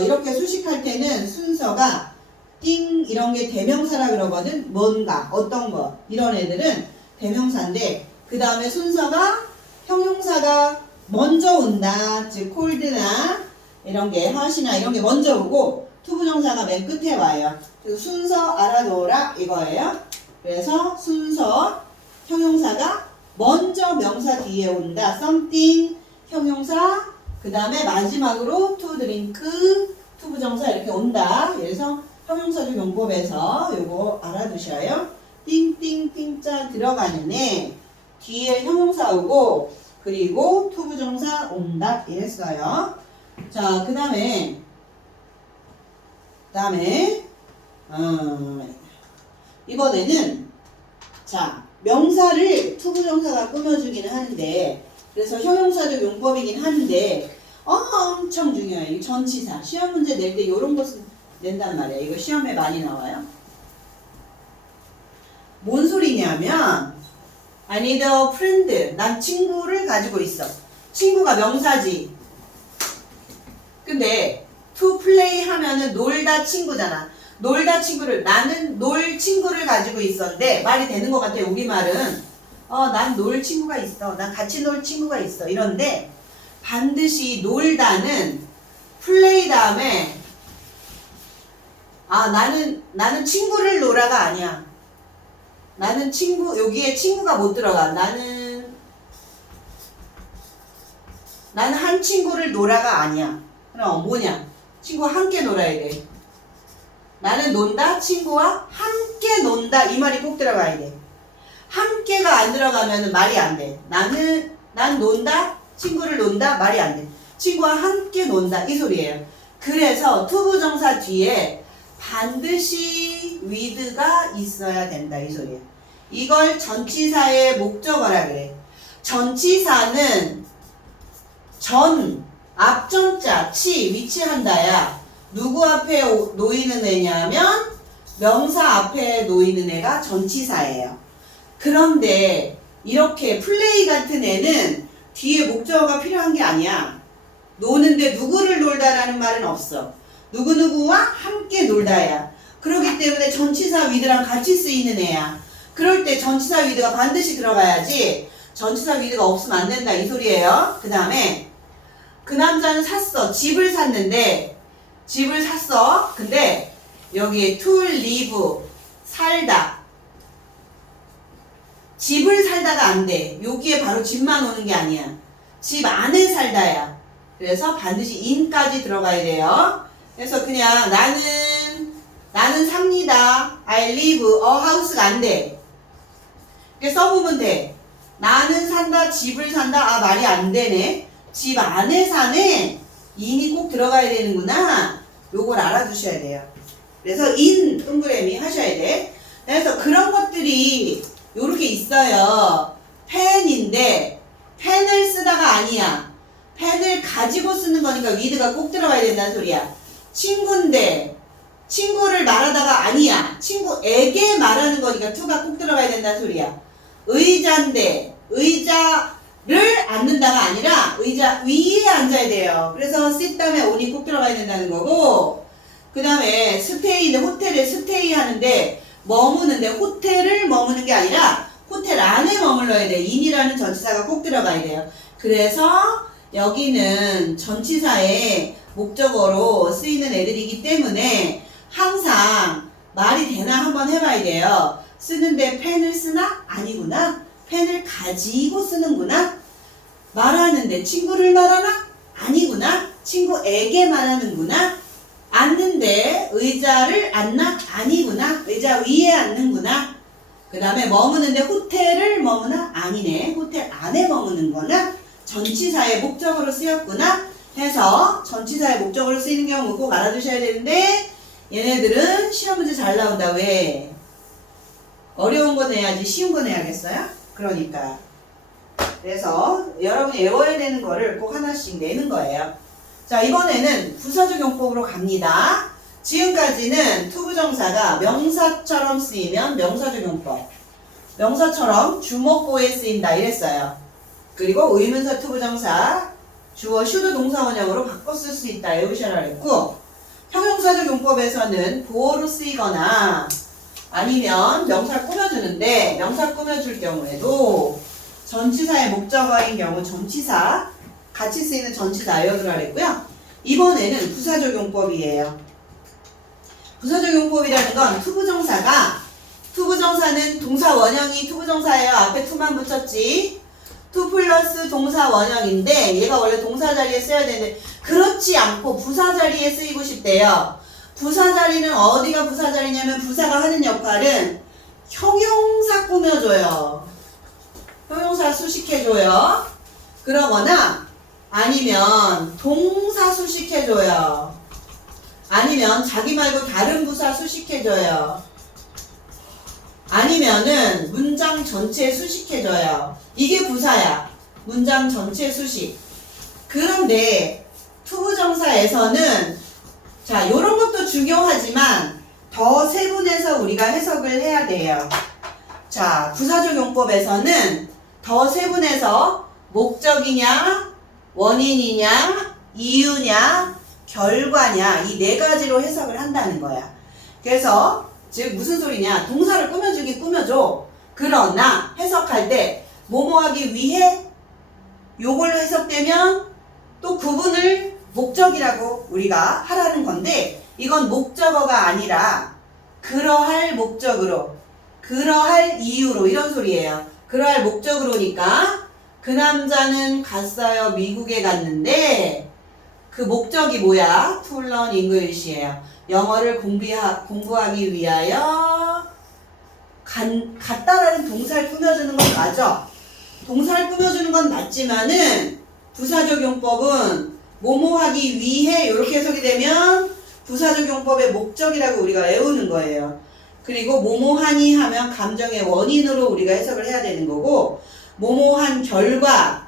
이렇게 수식할 때는 순서가 thing 이런 게 대명사라 그러거든. 뭔가, 어떤 거 이런 애들은 대명사인데 그 다음에 순서가 형용사가 먼저 온다. 즉 cold나 이런 게 hot이나 이런 게 먼저 오고 투부정사가 맨 끝에 와요. 그래서 순서 알아놓으라 이거예요. 그래서 순서 형용사가 먼저 명사 뒤에 온다. something 형용사 그 다음에 마지막으로 to drink 투부정사 이렇게 온다. 그래서 형용사적 용법에서 요거 알아두셔요. 띵띵띵자 들어가는 애 뒤에 형용사 오고 그리고 투부정사 온다 이랬어요. 자, 그 다음에 이번에는 자 명사를 투부정사가 꾸며주기는 하는데 그래서 형용사적 용법이긴 하는데 엄청 중요해요. 이 전치사 시험 문제 낼 때 이런 것은 낸단 말이에요. 이거 시험에 많이 나와요. 뭔 소리냐면 I need a friend. 난 친구를 가지고 있어. 친구가 명사지. 근데 to play 하면은 놀다 친구잖아. 놀다 친구를 나는 놀 친구를 가지고 있었는데 말이 되는 것 같아요. 우리말은 난 놀 친구가 있어. 난 같이 놀 친구가 있어. 이런데 반드시 놀다는 play 다음에 나는 친구를 놀아가 아니야. 나는 친구 여기에 친구가 못 들어가. 나는 한 친구를 놀아가 아니야. 그럼 뭐냐? 친구와 함께 놀아야 돼. 나는 논다 친구와 함께 논다 이 말이 꼭 들어가야 돼. 함께가 안 들어가면 말이 안 돼. 난 논다 친구를 논다 말이 안 돼. 친구와 함께 논다 이 소리예요. 그래서 투부정사 뒤에 반드시 with가 있어야 된다 이 소리예요. 이걸 전치사의 목적어라 그래. 전치사는 앞전자 치 위치한다야. 누구 앞에 놓이는 애냐면 명사 앞에 놓이는 애가 전치사예요. 그런데 이렇게 플레이 같은 애는 뒤에 목적어가 필요한 게 아니야. 노는데 누구를 놀다라는 말은 없어. 누구누구와 함께 놀다야. 그렇기 때문에 전치사 with랑 같이 쓰이는 애야. 그럴 때 전치사 with가 반드시 들어가야지 전치사 with가 없으면 안 된다 이 소리예요. 그 다음에 그 남자는 샀어. 집을 샀는데 집을 샀어. 근데 여기에 to live 살다 집을 살다가 안 돼. 여기에 바로 집만 오는 게 아니야. 집 안에 살다야. 그래서 반드시 in까지 들어가야 돼요. 그래서 그냥 나는 삽니다. I live a house가 안 돼. 이렇게 써보면 돼. 나는 산다, 집을 산다. 말이 안 되네. 집 안에 사네. in이 꼭 들어가야 되는구나. 요걸 알아두셔야 돼요. 그래서 in 동그라미 하셔야 돼. 그래서 그런 것들이 요렇게 있어요. 펜인데 펜을 쓰다가 아니야. 펜을 가지고 쓰는 거니까 with가 꼭 들어가야 된다는 소리야. 친구인데 친구를 말하다가 아니야. 친구에게 말하는 거니까 to가 꼭 들어가야 된다는 소리야. 의자인데 의자를 앉는다가 아니라 의자 위에 앉아야 돼요. 그래서 sit 다음에 on이 꼭 들어가야 된다는 거고 그 다음에 stay인데 호텔에 stay 하는데 머무는데 호텔을 머무는 게 아니라 호텔 안에 머물러야 돼. in이라는 전치사가 꼭 들어가야 돼요. 그래서 여기는 전치사의 목적어로 쓰이는 애들이기 때문에 항상 말이 되나 한번 해봐야 돼요. 쓰는데 펜을 쓰나? 아니구나. 펜을 가지고 쓰는구나. 말하는데 친구를 말하나? 아니구나. 친구에게 말하는구나. 앉는데 의자를 앉나? 아니구나. 의자 위에 앉는구나. 그 다음에 머무는데 호텔을 머무나? 아니네. 호텔 안에 머무는 거나? 전치사의 목적어로 쓰였구나 해서 전치사의 목적어로 쓰이는 경우 꼭 알아두셔야 되는데 얘네들은 시험 문제 잘 나온다. 왜? 어려운 거 내야지 쉬운 거 내야겠어요? 그러니까 그래서 여러분이 외워야 되는 거를 꼭 하나씩 내는 거예요. 자, 이번에는 부사적 용법으로 갑니다. 지금까지는 투부정사가 명사처럼 쓰이면 명사적용법, 명사처럼 주목보에 쓰인다 이랬어요. 그리고 의문사 투부정사 주어 슈드 동사원형으로 바꿔 쓸 수 있다 외우셔라 했고, 형용사적 용법에서는 보어로 쓰이거나 아니면 명사를 꾸며주는데, 명사 꾸며줄 경우에도 전치사의 목적어인 경우 전치사 같이 쓰이는 전치사 외워두라 그랬고요. 이번에는 부사적 용법이에요. 부사적 용법이라는 건 투부정사는 동사 원형이 투부정사예요. 앞에 투만 붙였지. 투 플러스 동사 원형인데 얘가 원래 동사 자리에 써야 되는데 그렇지 않고 부사 자리에 쓰이고 싶대요. 부사 자리는 어디가 부사 자리냐면 부사가 하는 역할은 형용사 꾸며줘요. 형용사 수식해줘요. 그러거나 아니면 동사 수식해줘요. 아니면 자기 말고 다른 부사 수식해줘요. 아니면은 문장 전체 수식해줘요. 이게 부사야. 문장 전체 수식. 그런데 투부정사에서는 자, 요런 것도 중요하지만 더 세분해서 우리가 해석을 해야 돼요. 자, 부사적 용법에서는 더 세분해서 목적이냐, 원인이냐, 이유냐, 결과냐 이 네 가지로 해석을 한다는 거야. 그래서 즉 무슨 소리냐? 동사를 꾸며주긴 꾸며줘. 그러나 해석할 때 뭐뭐 하기 위해 요걸로 해석되면 또 구분을 목적이라고 우리가 하라는 건데, 이건 목적어가 아니라 그러할 목적으로, 그러할 이유로 이런 소리예요. 그러할 목적으로니까 그 남자는 갔어요. 미국에 갔는데 그 목적이 뭐야? To learn English예요. 영어를 공부하기 위하여 갔다라는 동사를 꾸며주는 건 맞아. 동사를 꾸며주는 건 맞지만은 부사적 용법은 뭐뭐 하기 위해 이렇게 해석이 되면 부사적 용법의 목적이라고 우리가 외우는 거예요. 그리고 뭐뭐 하니 하면 감정의 원인으로 우리가 해석을 해야 되는 거고, 뭐뭐 한 결과,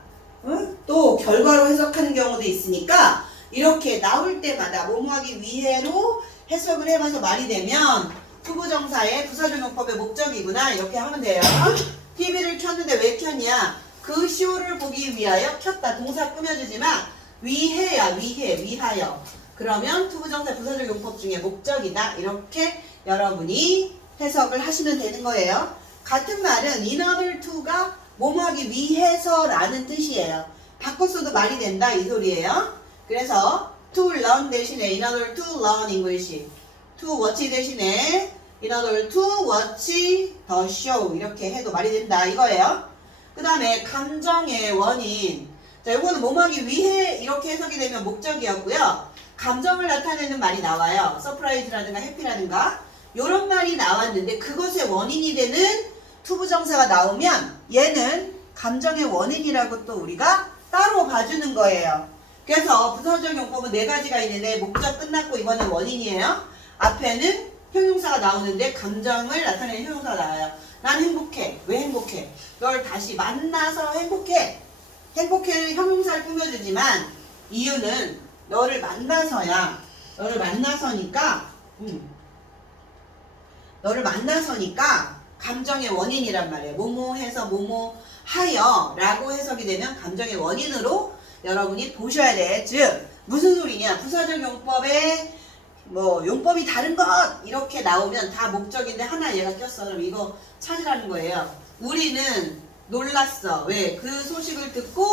또 결과로 해석하는 경우도 있으니까 이렇게 나올 때마다 뭐뭐 하기 위해로 해석을 해봐서 말이 되면 투부정사의 부사적 용법의 목적이구나 이렇게 하면 돼요. TV를 켰는데 왜 켰냐? 그 쇼를 보기 위하여 켰다. 동사 꾸며주지만 위해야, 위하여. 그러면 투부정사 부사적 용법 중에 목적이다. 이렇게 여러분이 해석을 하시면 되는 거예요. 같은 말은 in order to가 뭐뭐 하기 위해서라는 뜻이에요. 바꿨어도 말이 된다 이 소리예요. 그래서 to learn 대신에 in order to learn English, to watch 대신에 in order to watch the show 이렇게 해도 말이 된다 이거예요. 그 다음에 감정의 원인. 자, 요거는 뭐뭐 하기 위해 이렇게 해석이 되면 목적이었고요. 감정을 나타내는 말이 나와요. 서프라이즈라든가 해피라든가 요런 말이 나왔는데 그것의 원인이 되는 투부정사가 나오면 얘는 감정의 원인이라고 또 우리가 따로 봐주는 거예요. 그래서 부사적 용법은 네 가지가 있는데 목적 끝났고 이거는 원인이에요. 앞에는 형용사가 나오는데 감정을 나타내는 형용사가 나와요. 난 행복해. 왜 행복해? 널 다시 만나서 행복해. 행복해를 형용사를 꾸며주지만 이유는 너를 만나서야. 너를 만나서니까 너를 만나서니까 감정의 원인이란 말이에요. 뭐뭐 해서 뭐뭐 하여 라고 해석이 되면 감정의 원인으로 여러분이 보셔야 돼. 즉 무슨 소리냐? 부사적 용법에 뭐 용법이 다른 것 이렇게 나오면 다 목적인데 하나 얘가 꼈어. 그럼 이거 찾으라는 거예요. 우리는 놀랐어. 왜? 그 소식을 듣고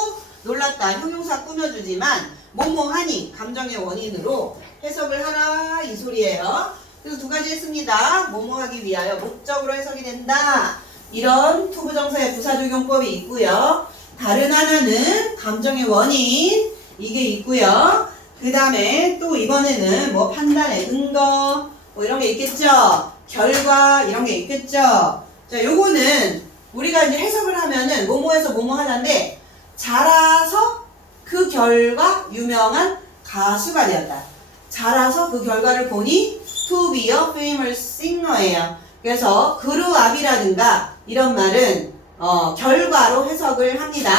놀랐다. 형용사 꾸며주지만 뭐뭐 하니 감정의 원인으로 해석을 하라 이 소리예요. 그래서 두 가지 했습니다. 뭐뭐 하기 위하여 목적으로 해석이 된다. 이런 투부정사의 부사적 용법이 있고요. 다른 하나는 감정의 원인 이게 있고요. 그 다음에 또 이번에는 뭐 판단의 근거 뭐 이런 게 있겠죠. 결과 이런 게 있겠죠. 자, 요거는 우리가 이제 해석을 하면은 뭐뭐해서 뭐뭐 하나인데 자라서 그 결과 유명한 가수가 되었다. 자라서 그 결과를 보니 to be a famous singer예요. 그래서 그루압이라든가 이런 말은 결과로 해석을 합니다.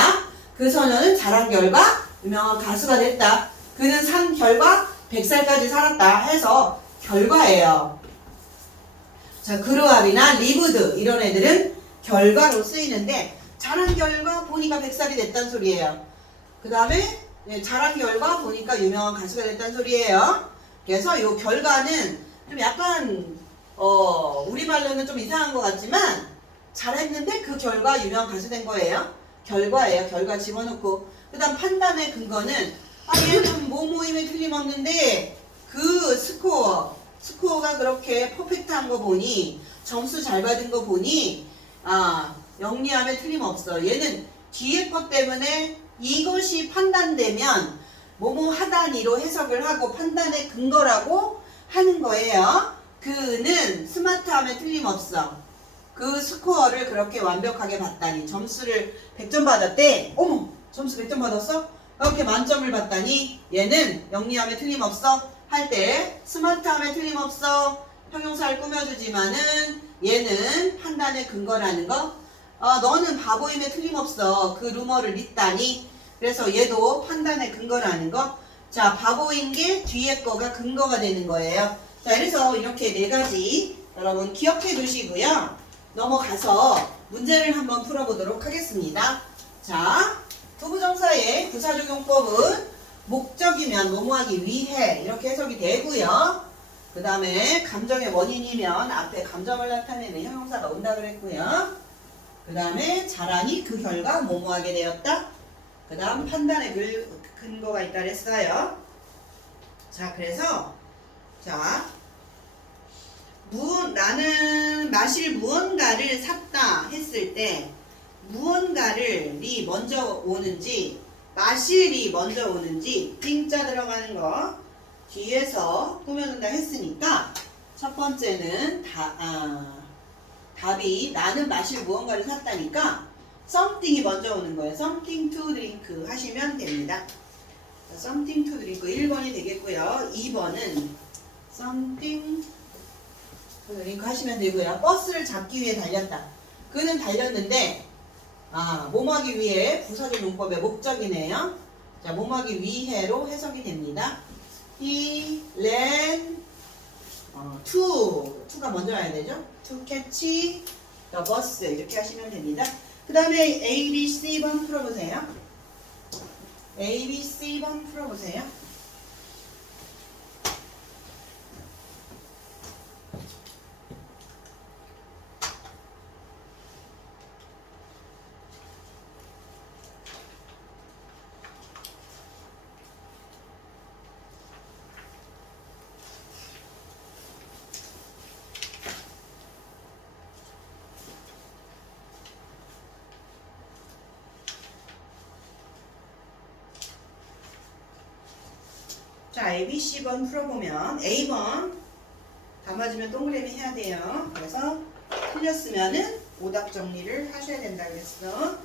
그 소녀는 자란 결과 유명한 가수가 됐다. 그는 산 결과 100살까지 살았다 해서 결과예요. 자, 그루압이나 리브드 이런 애들은 결과로 쓰이는데 자란 결과 보니까 백살이 됐단 소리예요. 그 다음에 자란 결과 보니까 유명한 가수가 됐단 소리예요. 그래서 이 결과는 좀 약간 우리말로는 좀 이상한 것 같지만 잘했는데 그 결과 유명한 가수 된 거예요. 결과예요. 결과 집어넣고 그 다음 판단의 근거는 얘는 뭐뭐임에 틀림없는데 그 스코어가 그렇게 퍼펙트한 거 보니 점수 잘 받은 거 보니 영리함에 틀림없어. 얘는 뒤에 것 때문에 이것이 판단되면 뭐뭐 하다니로 해석을 하고 판단의 근거라고 하는 거예요. 그는 스마트함에 틀림없어. 그 스코어를 그렇게 완벽하게 봤다니 점수를 100점 받았대. 어머 점수 100점 받았어? 이렇게 만점을 받다니 얘는 영리함에 틀림없어. 할 때 스마트함에 틀림없어. 형용사를 꾸며주지만은 얘는 판단의 근거라는 거. 너는 바보임에 틀림없어. 그 루머를 믿다니. 그래서 얘도 판단의 근거라는 거. 자, 바보인 게 뒤에 거가 근거가 되는 거예요. 자, 그래서 이렇게 네 가지 여러분 기억해 두시고요. 넘어가서 문제를 한번 풀어보도록 하겠습니다. 자, 투부정사의 부사적용법은 목적이면 뭐뭐하기 위해 이렇게 해석이 되고요. 그 다음에 감정의 원인이면 앞에 감정을 나타내는 형용사가 온다 그랬고요. 그 다음에 자라니 그 결과 뭐뭐하게 되었다. 그 다음 판단의 근거가 있다 그랬어요. 자, 그래서 나는 마실 무언가를 샀다 했을 때 무언가를이 먼저 오는지 마실이 먼저 오는지 띵자 들어가는 거 뒤에서 꾸며준다 했으니까 첫 번째는 답이 나는 마실 무언가를 샀다니까 something이 먼저 오는 거예요. something to drink 하시면 됩니다. something to drink 1번이 되겠고요. 2번은 something to drink 하시면 되고요. 버스를 잡기 위해 달렸다. 그는 달렸는데 뭐뭐하기 위해 부사적 용법의 목적이네요. 자, 뭐뭐하기 위해로 해석이 됩니다. He ran to가 먼저 와야 되죠. To catch the bus 이렇게 하시면 됩니다. 그 다음에 A, B, C번 풀어보세요. A, B, C번 풀어보세요. 자, A, B, C번 풀어보면 A번 다 맞으면 동그라미 해야 돼요. 그래서 틀렸으면은 오답 정리를 하셔야 된다 그랬어.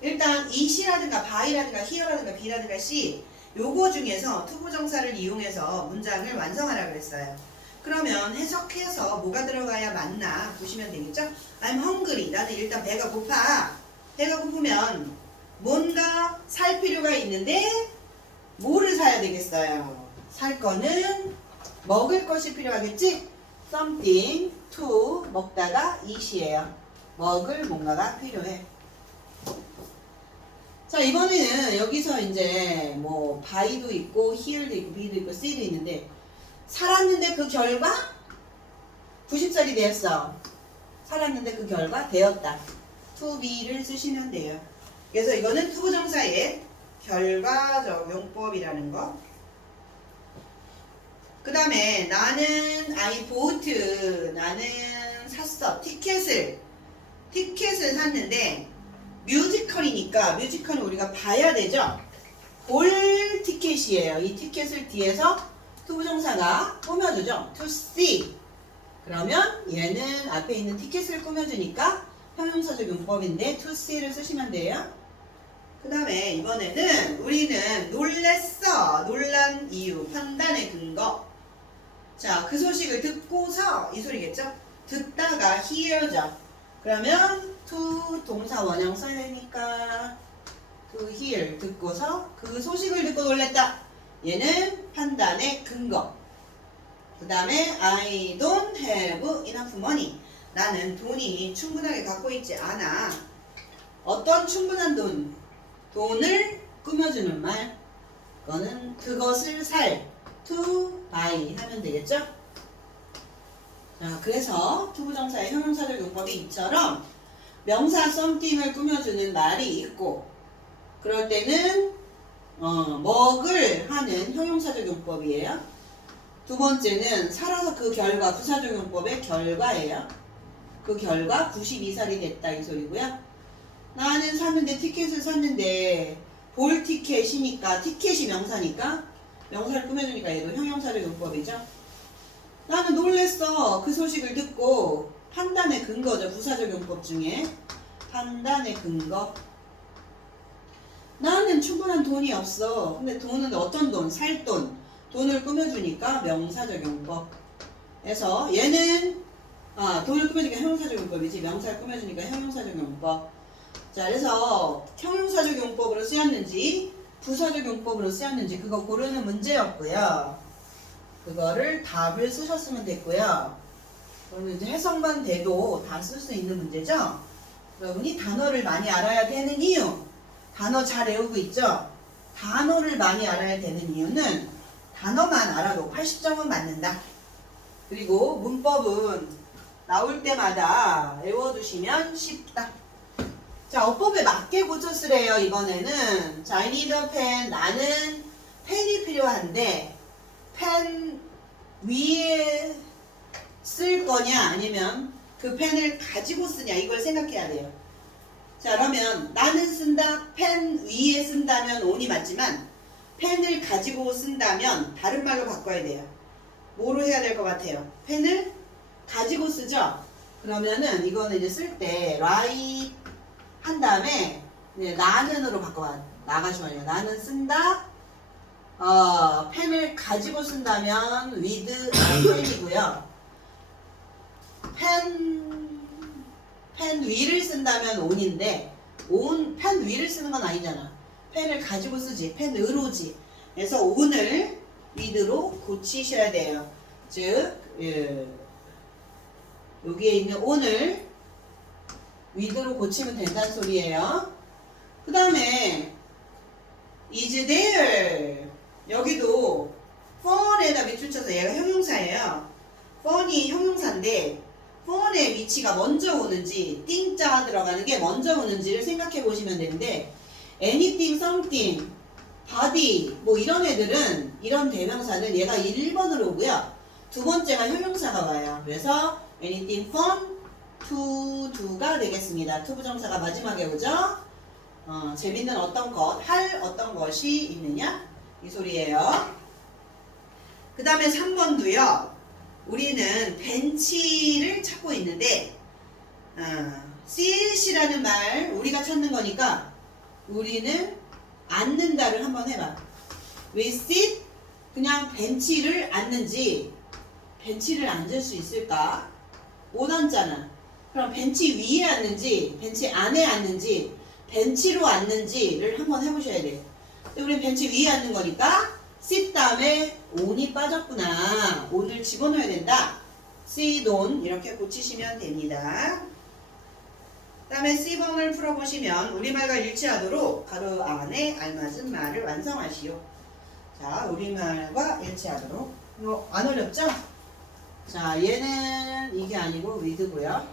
일단 it이라든가 by라든가 here라든가 be라든가 c 요거 중에서 투부정사를 이용해서 문장을 완성하라 그랬어요. 그러면 해석해서 뭐가 들어가야 맞나 보시면 되겠죠? I'm hungry. 나는 일단 배가 고파. 배가 고프면 뭔가 살 필요가 있는데 뭐를 사야 되겠어요? 살 거는 먹을 것이 필요하겠지? something to 먹다가 it이에요. 먹을 뭔가가 필요해. 자, 이번에는 여기서 이제 뭐 by도 있고 here도 있고 be도 있고 c도 있는데 살았는데 그 결과 90살이 되었어. 살았는데 그 결과 되었다. to be를 쓰시면 돼요. 그래서 이거는 투부정사의 결과적 용법이라는 거. 그 다음에 나는 I bought. 나는 샀어. 티켓을 샀는데 뮤지컬이니까 뮤지컬은 우리가 봐야 되죠. 볼 티켓이에요. 이 티켓을 뒤에서 투부정사가 꾸며주죠. to see. 그러면 얘는 앞에 있는 티켓을 꾸며주니까 형용사적 용법인데 to see를 쓰시면 돼요. 그 다음에 이번에는 우리는 놀랬어. 놀란 이유, 판단의 근거. 자, 그 소식을 듣고서 이 소리겠죠? 듣다가 hear죠. 그러면 to 동사 원형 써야 되니까 to hear 듣고서 그 소식을 듣고 놀랬다. 얘는 판단의 근거. 그 다음에 I don't have enough money. 나는 돈이 충분하게 갖고 있지 않아. 어떤 충분한 돈? 돈을 꾸며주는 말. 그거는 그것을 살. to buy 하면 되겠죠? 자, 그래서 투부정사의 형용사적 용법이 이처럼 명사 something을 꾸며주는 말이 있고, 그럴 때는 먹을 하는 형용사적 용법이에요. 두 번째는 살아서 그 결과, 부사적 용법의 결과예요. 그 결과 92살이 됐다 이 소리고요. 나는 샀는데 티켓을 샀는데 볼 티켓이니까, 티켓이 명사니까 명사를 꾸며주니까 얘도 형용사적 용법이죠. 나는 놀랬어. 그 소식을 듣고. 판단의 근거죠. 부사적 용법 중에 판단의 근거. 나는 충분한 돈이 없어. 근데 돈은 어떤 돈? 살 돈. 돈을 꾸며주니까 명사적 용법. 그래서 얘는 돈을 꾸며주니까 형용사적 용법이지. 명사를 꾸며주니까 형용사적 용법. 자, 그래서 형용사적 용법으로 쓰였는지 부사적 용법으로 쓰였는지 그거 고르는 문제였고요. 그거를 답을 쓰셨으면 됐고요. 그러면 이제 해석만 돼도 다 쓸 수 있는 문제죠. 여러분이 단어를 많이 알아야 되는 이유, 단어 잘 외우고 있죠. 단어를 많이 알아야 되는 이유는 단어만 알아도 80점은 맞는다. 그리고 문법은 나올 때마다 외워두시면 쉽다. 자, 어법에 맞게 고쳐쓰래요. 이번에는 자, I need a pen. 나는 펜이 필요한데 펜 위에 쓸 거냐 아니면 그 펜을 가지고 쓰냐, 이걸 생각해야 돼요. 자, 그러면 나는 쓴다, 펜 위에 쓴다면 on이 맞지만 펜을 가지고 쓴다면 다른 말로 바꿔야 돼요. 뭐로 해야 될 것 같아요? 펜을 가지고 쓰죠? 그러면은 이거는 이제 쓸 때 write 한 다음에 나는으로 나가시면요. 나는 쓴다. 펜을 가지고 쓴다면 with a pen이고요. 펜 위를 쓴다면 on인데 펜 위를 쓰는 건 아니잖아. 펜을 가지고 쓰지. 펜으로지. 그래서 on을 with로 고치셔야 돼요. 즉 여기에 있는 on을 with로 고치면 된다는 소리예요. 그 다음에 is there. 여기도 fun에다 밑줄 쳐서 얘가 형용사예요. fun이 형용사인데 fun의 위치가 먼저 오는지 띵자 들어가는 게 먼저 오는지를 생각해 보시면 되는데 anything, something, body 뭐 이런 애들은, 이런 대명사는 얘가 1번으로 오고요. 두 번째가 형용사가 와요. 그래서 anything fun to do가 되겠습니다. to 부정사가 마지막에 오죠. 재밌는 어떤 것, 할 어떤 것이 있느냐 이 소리예요. 그 다음에 3번도요. 우리는 벤치를 찾고 있는데 sit이라는 말 우리가 찾는 거니까 우리는 앉는다를 한번 해봐. We sit. 그냥 벤치를 앉는지 벤치를 앉을 수 있을까? 못 앉잖아. 그럼 벤치 위에 앉는지 벤치 안에 앉는지 벤치로 앉는지를 한번 해보셔야 돼요. 우리는 벤치 위에 앉는 거니까 sit 다음에 on이 빠졌구나. on을 집어넣어야 된다. sit on 이렇게 고치시면 됩니다. 그 다음에 C번을 풀어보시면 우리말과 일치하도록 가로 안에 알맞은 말을 완성하시오. 자, 우리말과 일치하도록. 이거 안 어렵죠? 자, 얘는 이게 아니고 with고요.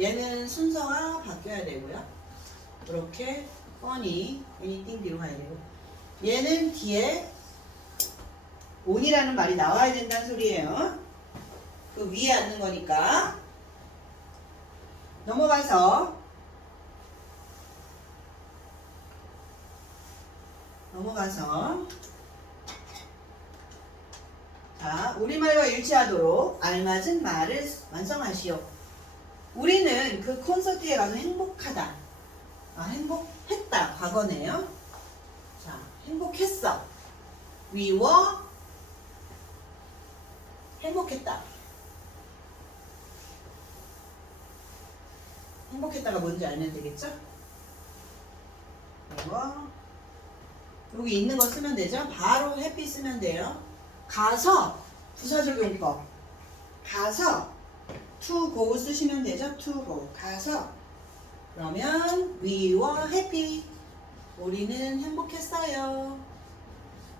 얘는 순서가 바뀌어야 되고요. 이렇게 funny, anything 뒤로 가야 되고, 얘는 뒤에 on이라는 말이 나와야 된다는 소리예요. 그 위에 앉는 거니까. 넘어가서 자, 우리말과 일치하도록 알맞은 말을 완성하시오. 우리는 그 콘서트에 가서 행복하다. 행복했다. 과거네요. 자, 행복했어. We were 행복했다. 행복했다가 뭔지 알면 되겠죠? We were 여기 있는 거 쓰면 되죠? 바로 happy 쓰면 돼요. 가서 부사적용법. 가서 to go 쓰시면 되죠? to go. 가서 그러면 we were happy. 우리는 행복했어요.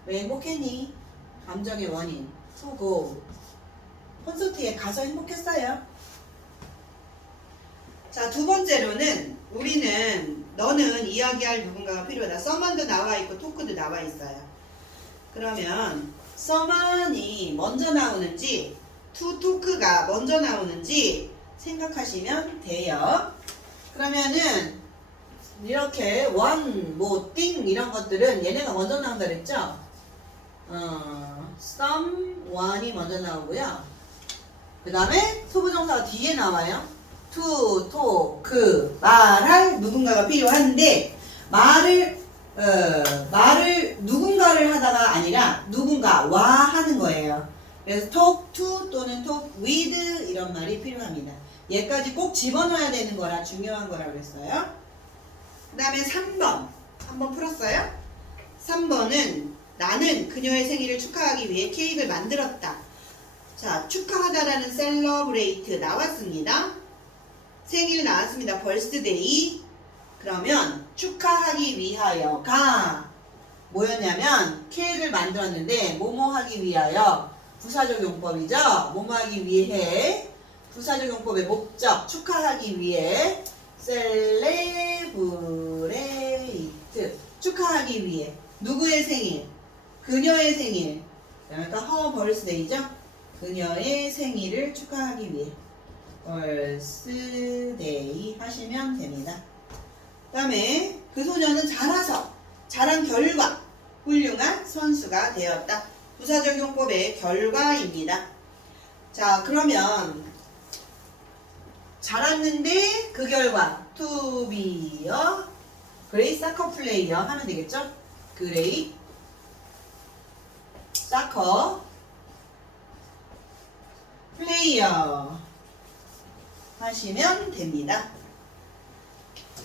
왜 행복했니? 감정의 원인. to go. 콘서트에 가서 행복했어요. 자, 두 번째로는 우리는 너는 이야기할 누군가가 필요하다. someone도 나와 있고 talk도 나와 있어요. 그러면 someone이 먼저 나오는지 to talk가 먼저 나오는지 생각하시면 돼요. 그러면은 이렇게 one, 뭐 thing 이런 것들은 얘네가 먼저 나온다 그랬죠? someone이 먼저 나오고요. 그 다음에 소부정사가 뒤에 나와요. to, talk, 말할 누군가가 필요한데 말을 누군가를 하다가 아니라 누군가와 하는 거예요. 그래서 talk to 또는 talk with 이런 말이 필요합니다. 얘까지 꼭 집어넣어야 되는 거라 중요한 거라고 했어요. 그 다음에 3번. 한번 풀었어요? 3번은 나는 그녀의 생일을 축하하기 위해 케이크를 만들었다. 자, 축하하다라는 celebrate 나왔습니다. 생일 나왔습니다. birthday. 그러면 축하하기 위하여가 뭐였냐면 케이크를 만들었는데 뭐뭐 하기 위하여 부사적 용법이죠. 뭐뭐 하기 위해 부사적 용법의 목적 축하하기 위해 celebrate 축하하기 위해 누구의 생일? 그녀의 생일. 그러니까 her birthday죠. 그녀의 생일을 축하하기 위해 birthday 하시면 됩니다. 그 다음에 그 소녀는 잘해서 잘한 결과 훌륭한 선수가 되었다. 부사적 용법의 결과입니다. 자, 그러면 잘했는데 그 결과 to be a great soccer player 하면 되겠죠? great soccer player 하시면 됩니다.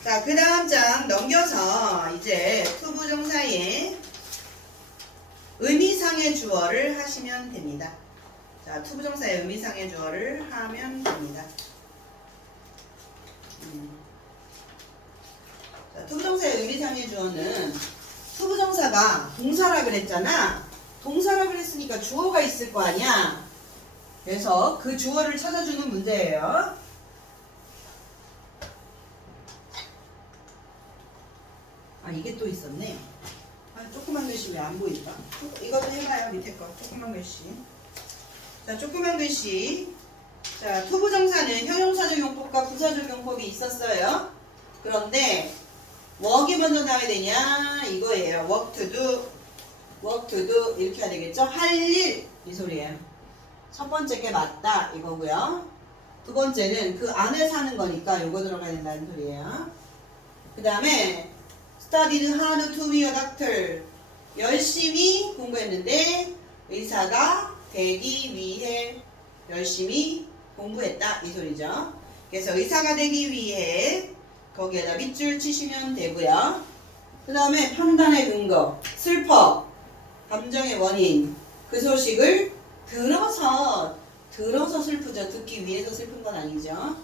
자, 그 다음 장 넘겨서 이제 투부정사의 의미상의 주어를 하시면 됩니다. 자, 투부정사의 의미상의 주어를 하면 됩니다. 자, 투부정사의 의미상의 주어는 투부정사가 동사라 그랬잖아. 동사라 그랬으니까 주어가 있을 거 아니야. 그래서 그 주어를 찾아주는 문제예요. 아, 이게 또 있었네. 아, 조그만 글씨 왜 안 보일까? 이것도 해봐요. 밑에 거 조그만 글씨. 자, 조그만 글씨. 자, 투부정사는 형용사적 용법과 부사적 용법이 있었어요. 그런데 work이 먼저 나와야 되냐 이거예요. work to do, work to do 이렇게 해야 되겠죠? 할 일 이 소리예요. 첫 번째 게 맞다 이거고요. 두 번째는 그 안에 사는 거니까 요거 들어가야 된다는 소리예요. 그 다음에 studied hard to be a doctor. 열심히 공부했는데 의사가 되기 위해 열심히 공부했다 이 소리죠. 그래서 의사가 되기 위해 거기에다 밑줄 치시면 되고요. 그 다음에 판단의 근거, 슬퍼, 감정의 원인, 그 소식을 들어서 슬프죠. 듣기 위해서 슬픈 건 아니죠.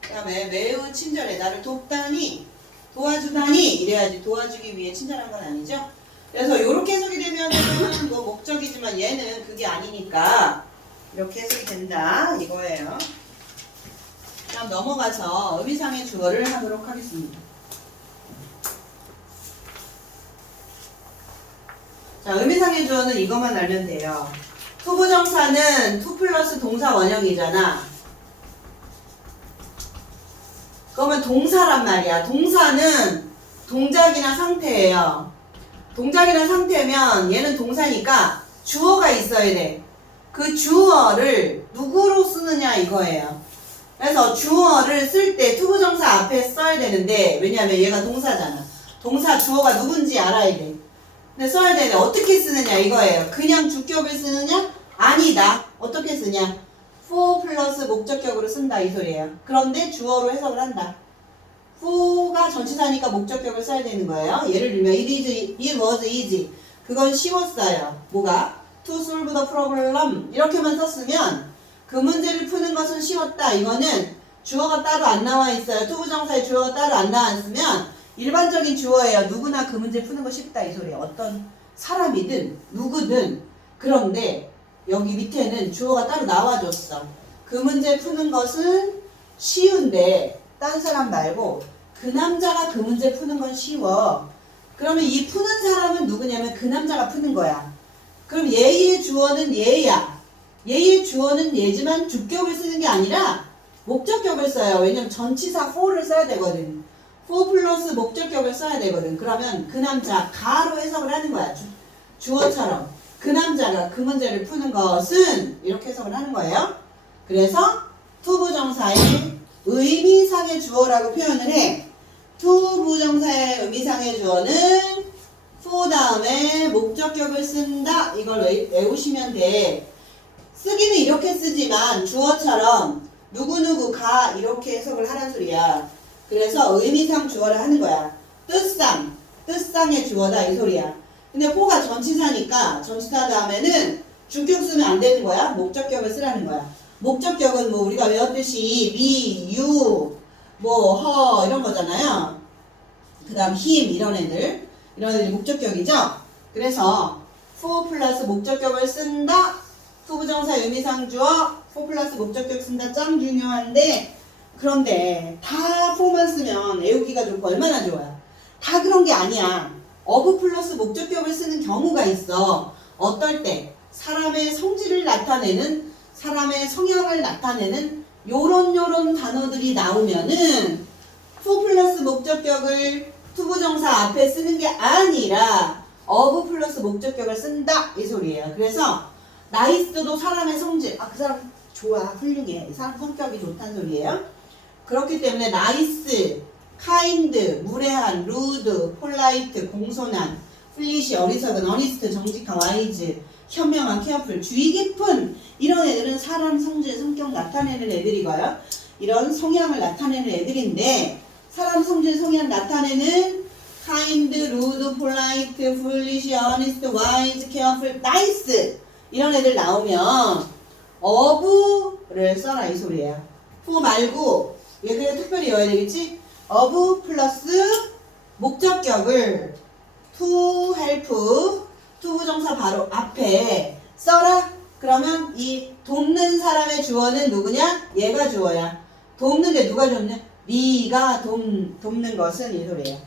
그 다음에 매우 친절해, 나를 돕다니, 도와주다니 이래야지. 도와주기 위해 친절한 건 아니죠. 그래서 이렇게 해석이 되면은 뭐 목적이지만 얘는 그게 아니니까 이렇게 해석이 된다 이거예요. 다음 넘어가서 의미상의 주어를 하도록 하겠습니다. 자, 의미상의 주어는 이것만 알면 돼요. 투부정사는 투 플러스 동사 원형이잖아. 그러면 동사란 말이야. 동사는 동작이나 상태예요. 동작이나 상태면 얘는 동사니까 주어가 있어야 돼. 그 주어를 누구로 쓰느냐 이거예요. 그래서 주어를 쓸 때 투부정사 앞에 써야 되는데 왜냐하면 얘가 동사잖아. 동사 주어가 누군지 알아야 돼. 근데 써야 되는데 어떻게 쓰느냐 이거예요. 그냥 주격을 쓰느냐? 아니다. 어떻게 쓰냐? for 플러스 목적격으로 쓴다 이 소리예요. 그런데 주어로 해석을 한다. for가 전치사니까 목적격을 써야 되는 거예요. 예를 들면 it was easy. 그건 쉬웠어요. 뭐가? to solve the problem. 이렇게만 썼으면 그 문제를 푸는 것은 쉬웠다. 이거는 주어가 따로 안 나와 있어요. 투부정사에 주어가 따로 안 나왔으면 일반적인 주어예요. 누구나 그 문제 푸는 거 쉽다 이 소리예요. 어떤 사람이든 누구든. 그런데 여기 밑에는 주어가 따로 나와줬어. 그 문제 푸는 것은 쉬운데 딴 사람 말고 그 남자가 그 문제 푸는 건 쉬워. 그러면 이 푸는 사람은 누구냐면 그 남자가 푸는 거야. 그럼 얘의 주어는 얘야. 얘의 주어는 얘지만 주격을 쓰는 게 아니라 목적격을 써요. 왜냐면 전치사 for를 써야 되거든. for 플러스 목적격을 써야 되거든. 그러면 그 남자 가로 해석을 하는 거야. 주어처럼. 그 남자가 그 문제를 푸는 것은 이렇게 해석을 하는 거예요. 그래서 투부정사의 의미상의 주어라고 표현을 해. 투부정사의 의미상의 주어는 for 다음에 목적격을 쓴다. 이걸 외우시면 돼. 쓰기는 이렇게 쓰지만 주어처럼 누구누구가 이렇게 해석을 하란 소리야. 그래서 의미상 주어를 하는 거야. 뜻상의 주어다 이 소리야. 근데 for가 전치사니까 전치사 다음에는 주격 쓰면 안 되는 거야. 목적격을 쓰라는 거야. 목적격은 뭐 우리가 외웠듯이 me, you, 뭐 her 이런 거잖아요. 그 다음 him 이런 애들이 목적격이죠. 그래서 for 플러스 목적격을 쓴다. 투부정사 의미상 주어 for 플러스 목적격 쓴다. 짱 중요한데 그런데 다 for만 쓰면 외우기가 좋고 얼마나 좋아요. 다 그런 게 아니야. of 플러스 목적격을 쓰는 경우가 있어. 어떨 때 사람의 성질을 나타내는 사람의 성향을 나타내는 요런 단어들이 나오면은 for 플러스 목적격을 투부정사 앞에 쓰는 게 아니라 of 플러스 목적격을 쓴다 이 소리예요. 그래서 나이스도 사람의 성질, 그 사람 좋아, 훌륭해, 이 사람 성격이 좋다는 소리예요. 그렇기 때문에 나이스, 카인드, 무례한, 루드, 폴라이트, 공손한, 플리시, 어리석은, 어니스트, 정직한, 와이즈, 현명한, 케어풀, 주의 깊은 이런 애들은 사람 성질, 성격 나타내는 애들이고요. 이런 성향을 나타내는 애들인데 사람 성질, 성향 나타내는 카인드, 루드, 폴라이트, 플리시, 어니스트, 와이즈, 케어풀, 나이스 이런 애들 나오면 of를 써라 이 소리예요. for 말고 얘들 특별히 외워야 되겠지? of 플러스 목적격을 to help 투부정사 바로 앞에 써라. 그러면 이 돕는 사람의 주어는 누구냐? 얘가 주어야. 돕는데 누가 돕냐? 네가 돕는 것은 이 소리예요.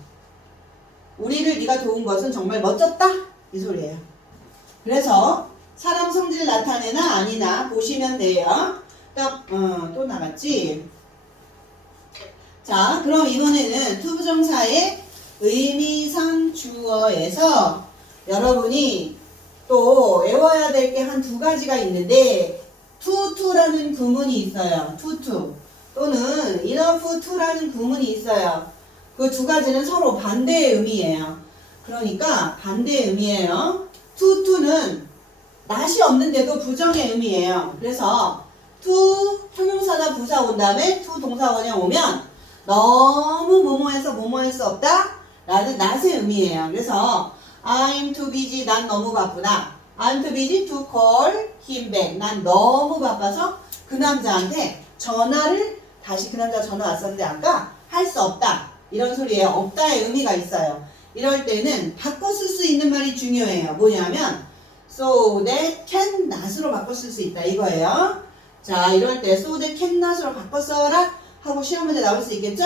우리를 네가 도운 것은 정말 멋졌다 이 소리예요. 그래서 사람 성질 나타내나 아니나 보시면 돼요. 또 나갔지? 자, 그럼 이번에는 투부정사의 의미상 주어에서 여러분이 또 외워야 될 게 한 두 가지가 있는데 to라는 구문이 있어요. to 또는 enough to라는 구문이 있어요. 그 두 가지는 서로 반대의 의미예요. 그러니까 반대의 의미예요. to는 낫이 없는데도 부정의 의미예요. 그래서 to 형용사나 부사 온 다음에 to 동사원형 오면 너무 뭐뭐해서 뭐뭐할 수 없다 라는 낫의 의미예요. 그래서 I'm too busy. 난 너무 바쁘다. I'm too busy to call him back. 난 너무 바빠서 그 남자한테 전화를 다시 그 남자 전화 왔었는데 아까 할 수 없다. 이런 소리예요. 없다의 의미가 있어요. 이럴 때는 바꿔 쓸 수 있는 말이 중요해요. 뭐냐면 so that can not으로 바꿔 쓸 수 있다 이거예요. 자, 이럴 때 so that can not으로 바꿔 써라 하고 시험 문제 나올 수 있겠죠?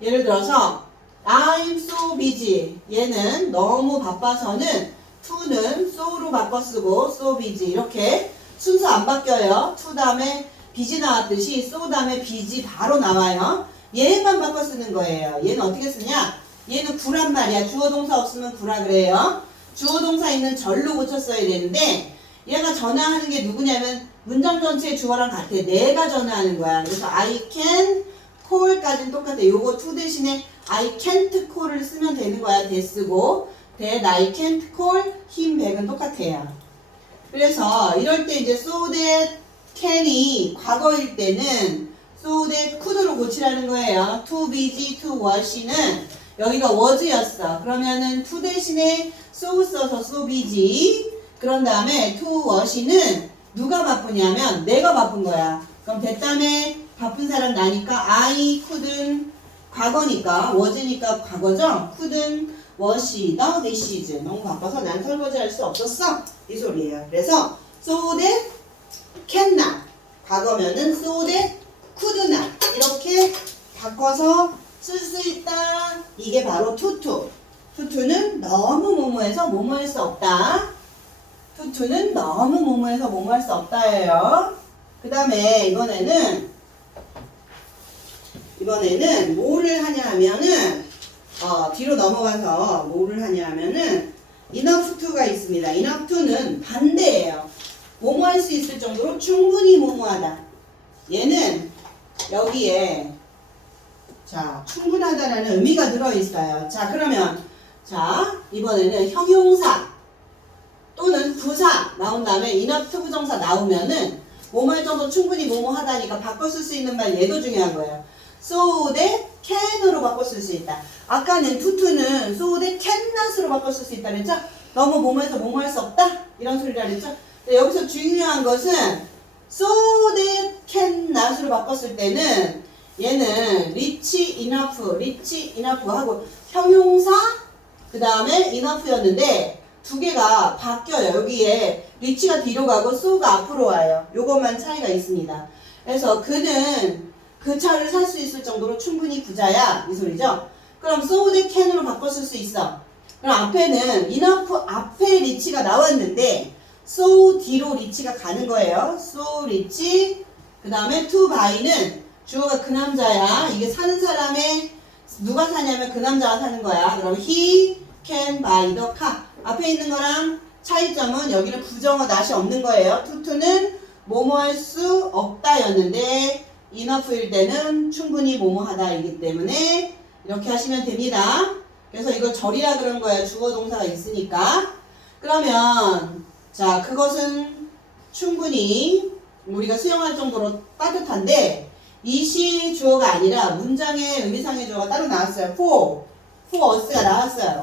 예를 들어서 I'm so busy. 얘는 너무 바빠서는 to는 so로 바꿔 쓰고 so busy 이렇게 순서 안 바뀌어요. to 다음에 busy 나왔듯이 so 다음에 busy 바로 나와요. 얘만 바꿔 쓰는 거예요. 얘는 어떻게 쓰냐? 얘는 구란 말이야. 주어 동사 없으면 구라 그래요. 주어 동사 있는 절로 고쳐 써야 되는데 얘가 전화하는 게 누구냐면 문장 전체의 주어랑 같아. 내가 전화하는 거야. 그래서 I can call까지는 똑같아. 요거 to 대신에 I can't call을 쓰면 되는 거야. 대 쓰고 that I can't call him back은 똑같아요. 그래서 이럴 때 이제 so that can이 과거일 때는 so that could로 고치라는 거예요. to busy, to wash는 여기가 was였어. 그러면은 to 대신에 so 써서 so비지. 그런 다음에 to was는 누가 바쁘냐면 내가 바쁜 거야. 그럼 됐다음에 바쁜 사람 나니까 I couldn't 과거니까 was니까 과거죠. couldn't wash the dishes. 너무 바빠서 난 설거지 할 수 없었어. 이 소리예요. 그래서 so that cannot 과거면은 so that could not 이렇게 바꿔서 쓸 수 있다. 이게 바로 투투. 투투는 너무 뭐뭐해서 뭐뭐할 수 없다. 투투는 너무 뭐뭐해서 뭐뭐할 수 없다예요. 그 다음에 이번에는 뭐를 하냐 하면은 뒤로 넘어가서 뭐를 하냐 하면은 enough to가 있습니다. enough to는 반대예요. 뭐뭐할 수 있을 정도로 충분히 뭐뭐하다. 얘는 여기에 자 충분하다라는 의미가 들어있어요. 자 그러면 자 이번에는 형용사 또는 부사 나온 다음에 enough to 부정사 나오면은 뭐뭐할 정도 충분히 뭐뭐하다니까 바꿔 쓸 수 있는 말 얘도 중요한 거예요. so that can으로 바꿔 쓸 수 있다. 아까는 to는 so that cannot으로 바꿔 쓸 수 있다 그랬죠? 너무 뭐뭐해서 뭐뭐할 수 없다? 이런 소리를 그랬죠? 여기서 중요한 것은 so that cannot으로 바꿨을 때는 얘는 reach enough 하고 형용사 그 다음에 enough였는데 두 개가 바뀌어요. 여기에 reach가 뒤로 가고 so가 앞으로 와요. 요것만 차이가 있습니다. 그래서 그는 그 차를 살 수 있을 정도로 충분히 부자야 이 소리죠. 그럼 so that can으로 바꿨을 수 있어. 그럼 앞에는 enough 앞에 reach가 나왔는데 so 뒤로 리치가 가는 거예요. so 리치 그 다음에 to buy는 주어가 그 남자야. 이게 사는 사람의 누가 사냐면 그 남자가 사는 거야. 그럼 he can buy the car 앞에 있는 거랑 차이점은 여기는 부정어 낫이 없는 거예요. to는 뭐뭐 할 수 없다 였는데 enough일 때는 충분히 뭐뭐 하다 이기 때문에 이렇게 하시면 됩니다. 그래서 이거 절이라 그런 거예요. 주어 동사가 있으니까. 그러면 자, 그것은 충분히 우리가 수용할 정도로 따뜻한데 이 시 주어가 아니라 문장의 의미상의 주어가 따로 나왔어요. for us가 나왔어요.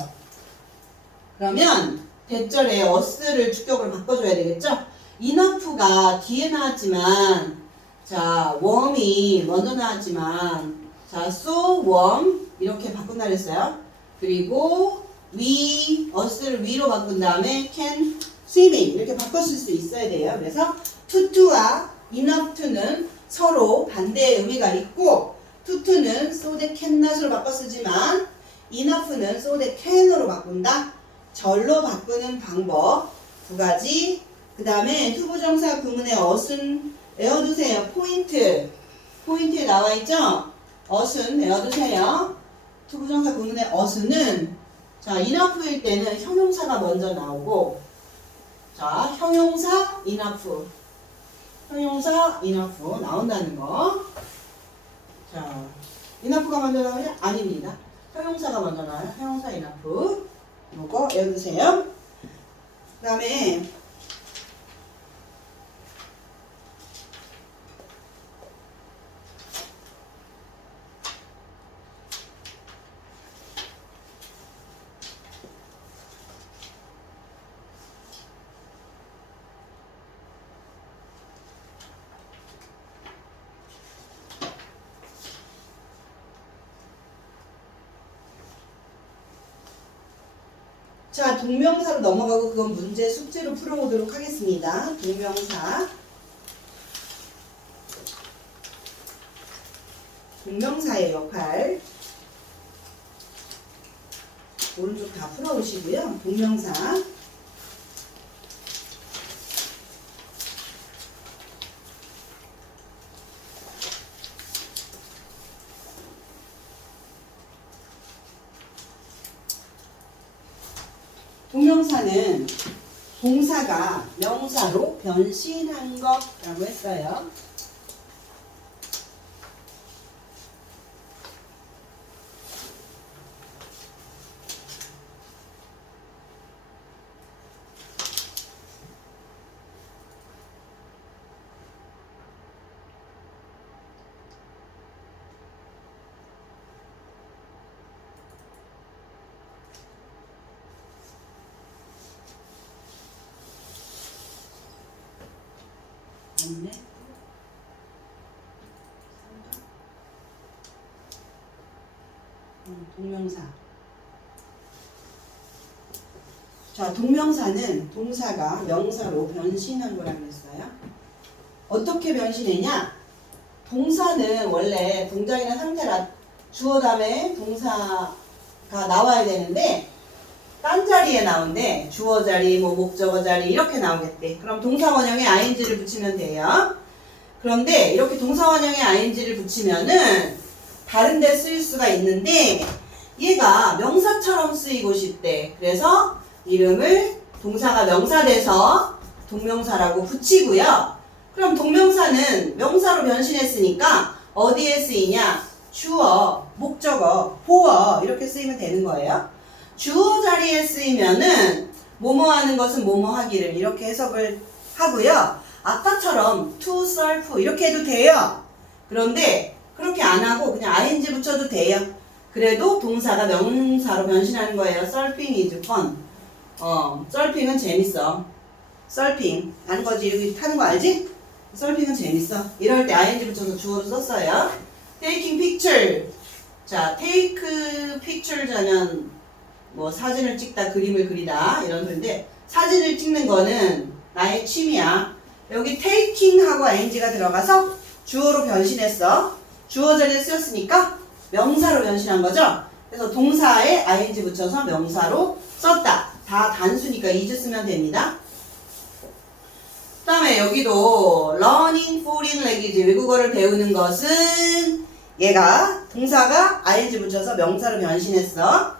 그러면 대절에 us를 주격으로 바꿔줘야 되겠죠? enough가 뒤에 나왔지만 자, warm이 먼저 나왔지만 자, so warm 이렇게 바꾼다 그랬어요. 그리고 us를 we로 바꾼 다음에 can swimming 이렇게 바꿨을 수 있어야 돼요. 그래서 to와 enough to는 서로 반대의 의미가 있고 to는 so that cannot으로 바꿔 쓰지만 enough는 so that can으로 바꾼다. 절로 바꾸는 방법 두 가지. 그 다음에 투부정사 구문의 us은 외워두세요. 포인트에 나와 있죠? us은 외워두세요. 투부정사 구문의 us는 자 enough일 때는 형용사가 먼저 나오고 자, 형용사 enough 나온다는 거. 자, enough가 먼저 나와요? 아닙니다. 형용사가 먼저 나와요. 형용사 enough. 요거 외워두세요. 그 다음에 자, 동명사로 넘어가고 그건 문제 숙제로 풀어보도록 하겠습니다. 동명사의 역할 오른쪽 다 풀어오시고요. 동명사 동명사는 동사가 명사로 변신한 것라고 했어요. 없네. 동명사. 자, 동명사는 동사가 명사로 변신한 거라고 했어요. 어떻게 변신했냐? 동사는 원래 동작이나 상태라 주어 다음에 동사가 나와야 되는데 딴 자리에 나오는데 주어 자리, 뭐 목적어 자리 이렇게 나오겠대. 그럼 동사 원형에 ing를 붙이면 돼요. 그런데 이렇게 동사 원형에 ing를 붙이면은 다른 데 쓰일 수가 있는데 얘가 명사처럼 쓰이고 싶대. 그래서 이름을 동사가 명사돼서 동명사라고 붙이고요. 그럼 동명사는 명사로 변신했으니까 어디에 쓰이냐? 주어, 목적어, 보어 이렇게 쓰이면 되는 거예요. 주어 자리에 쓰이면은 뭐뭐 하는 것은 뭐뭐 하기를 이렇게 해석을 하고요. 아까처럼 to serve 이렇게 해도 돼요. 그런데 그렇게 안 하고 그냥 ing 붙여도 돼요. 그래도 동사가 명사로 변신하는 거예요. surfing is fun. surfing은 재밌어. surfing 아는 거지? 이렇게 타는 거 알지? surfing은 재밌어. 이럴 때 ing 붙여서 주어로 썼어요. taking picture. 자, take pictures 하면 뭐 사진을 찍다, 그림을 그리다 이런 건데 사진을 찍는 거는 나의 취미야. 여기 taking하고 ing가 들어가서 주어로 변신했어. 주어 자리에 쓰였으니까 명사로 변신한 거죠. 그래서 동사에 ing 붙여서 명사로 썼다. 다 단수니까 is 쓰면 됩니다. 그 다음에 여기도 learning foreign language 외국어를 배우는 것은 얘가 동사가 ing 붙여서 명사로 변신했어.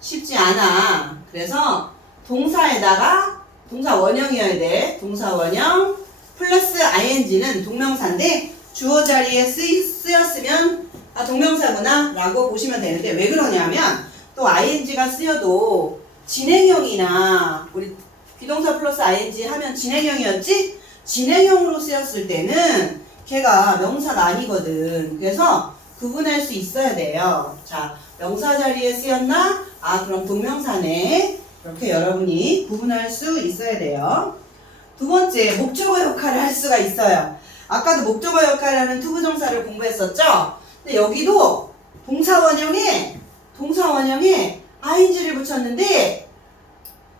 쉽지 않아. 그래서 동사에다가 동사 원형이어야 돼. 동사 원형 플러스 ing는 동명사인데 주어 자리에 쓰였으면 동명사구나 라고 보시면 되는데 왜 그러냐면 또 ing가 쓰여도 진행형이나 우리 비동사 플러스 ing 하면 진행형이었지? 진행형으로 쓰였을 때는 걔가 명사가 아니거든. 그래서 구분할 수 있어야 돼요. 자, 명사 자리에 쓰였나? 그럼 동명사네. 이렇게 여러분이 구분할 수 있어야 돼요. 두 번째, 목적어 역할을 할 수가 있어요. 아까도 목적어 역할을 하는 투부정사를 공부했었죠? 근데 여기도 동사 원형에 ing를 붙였는데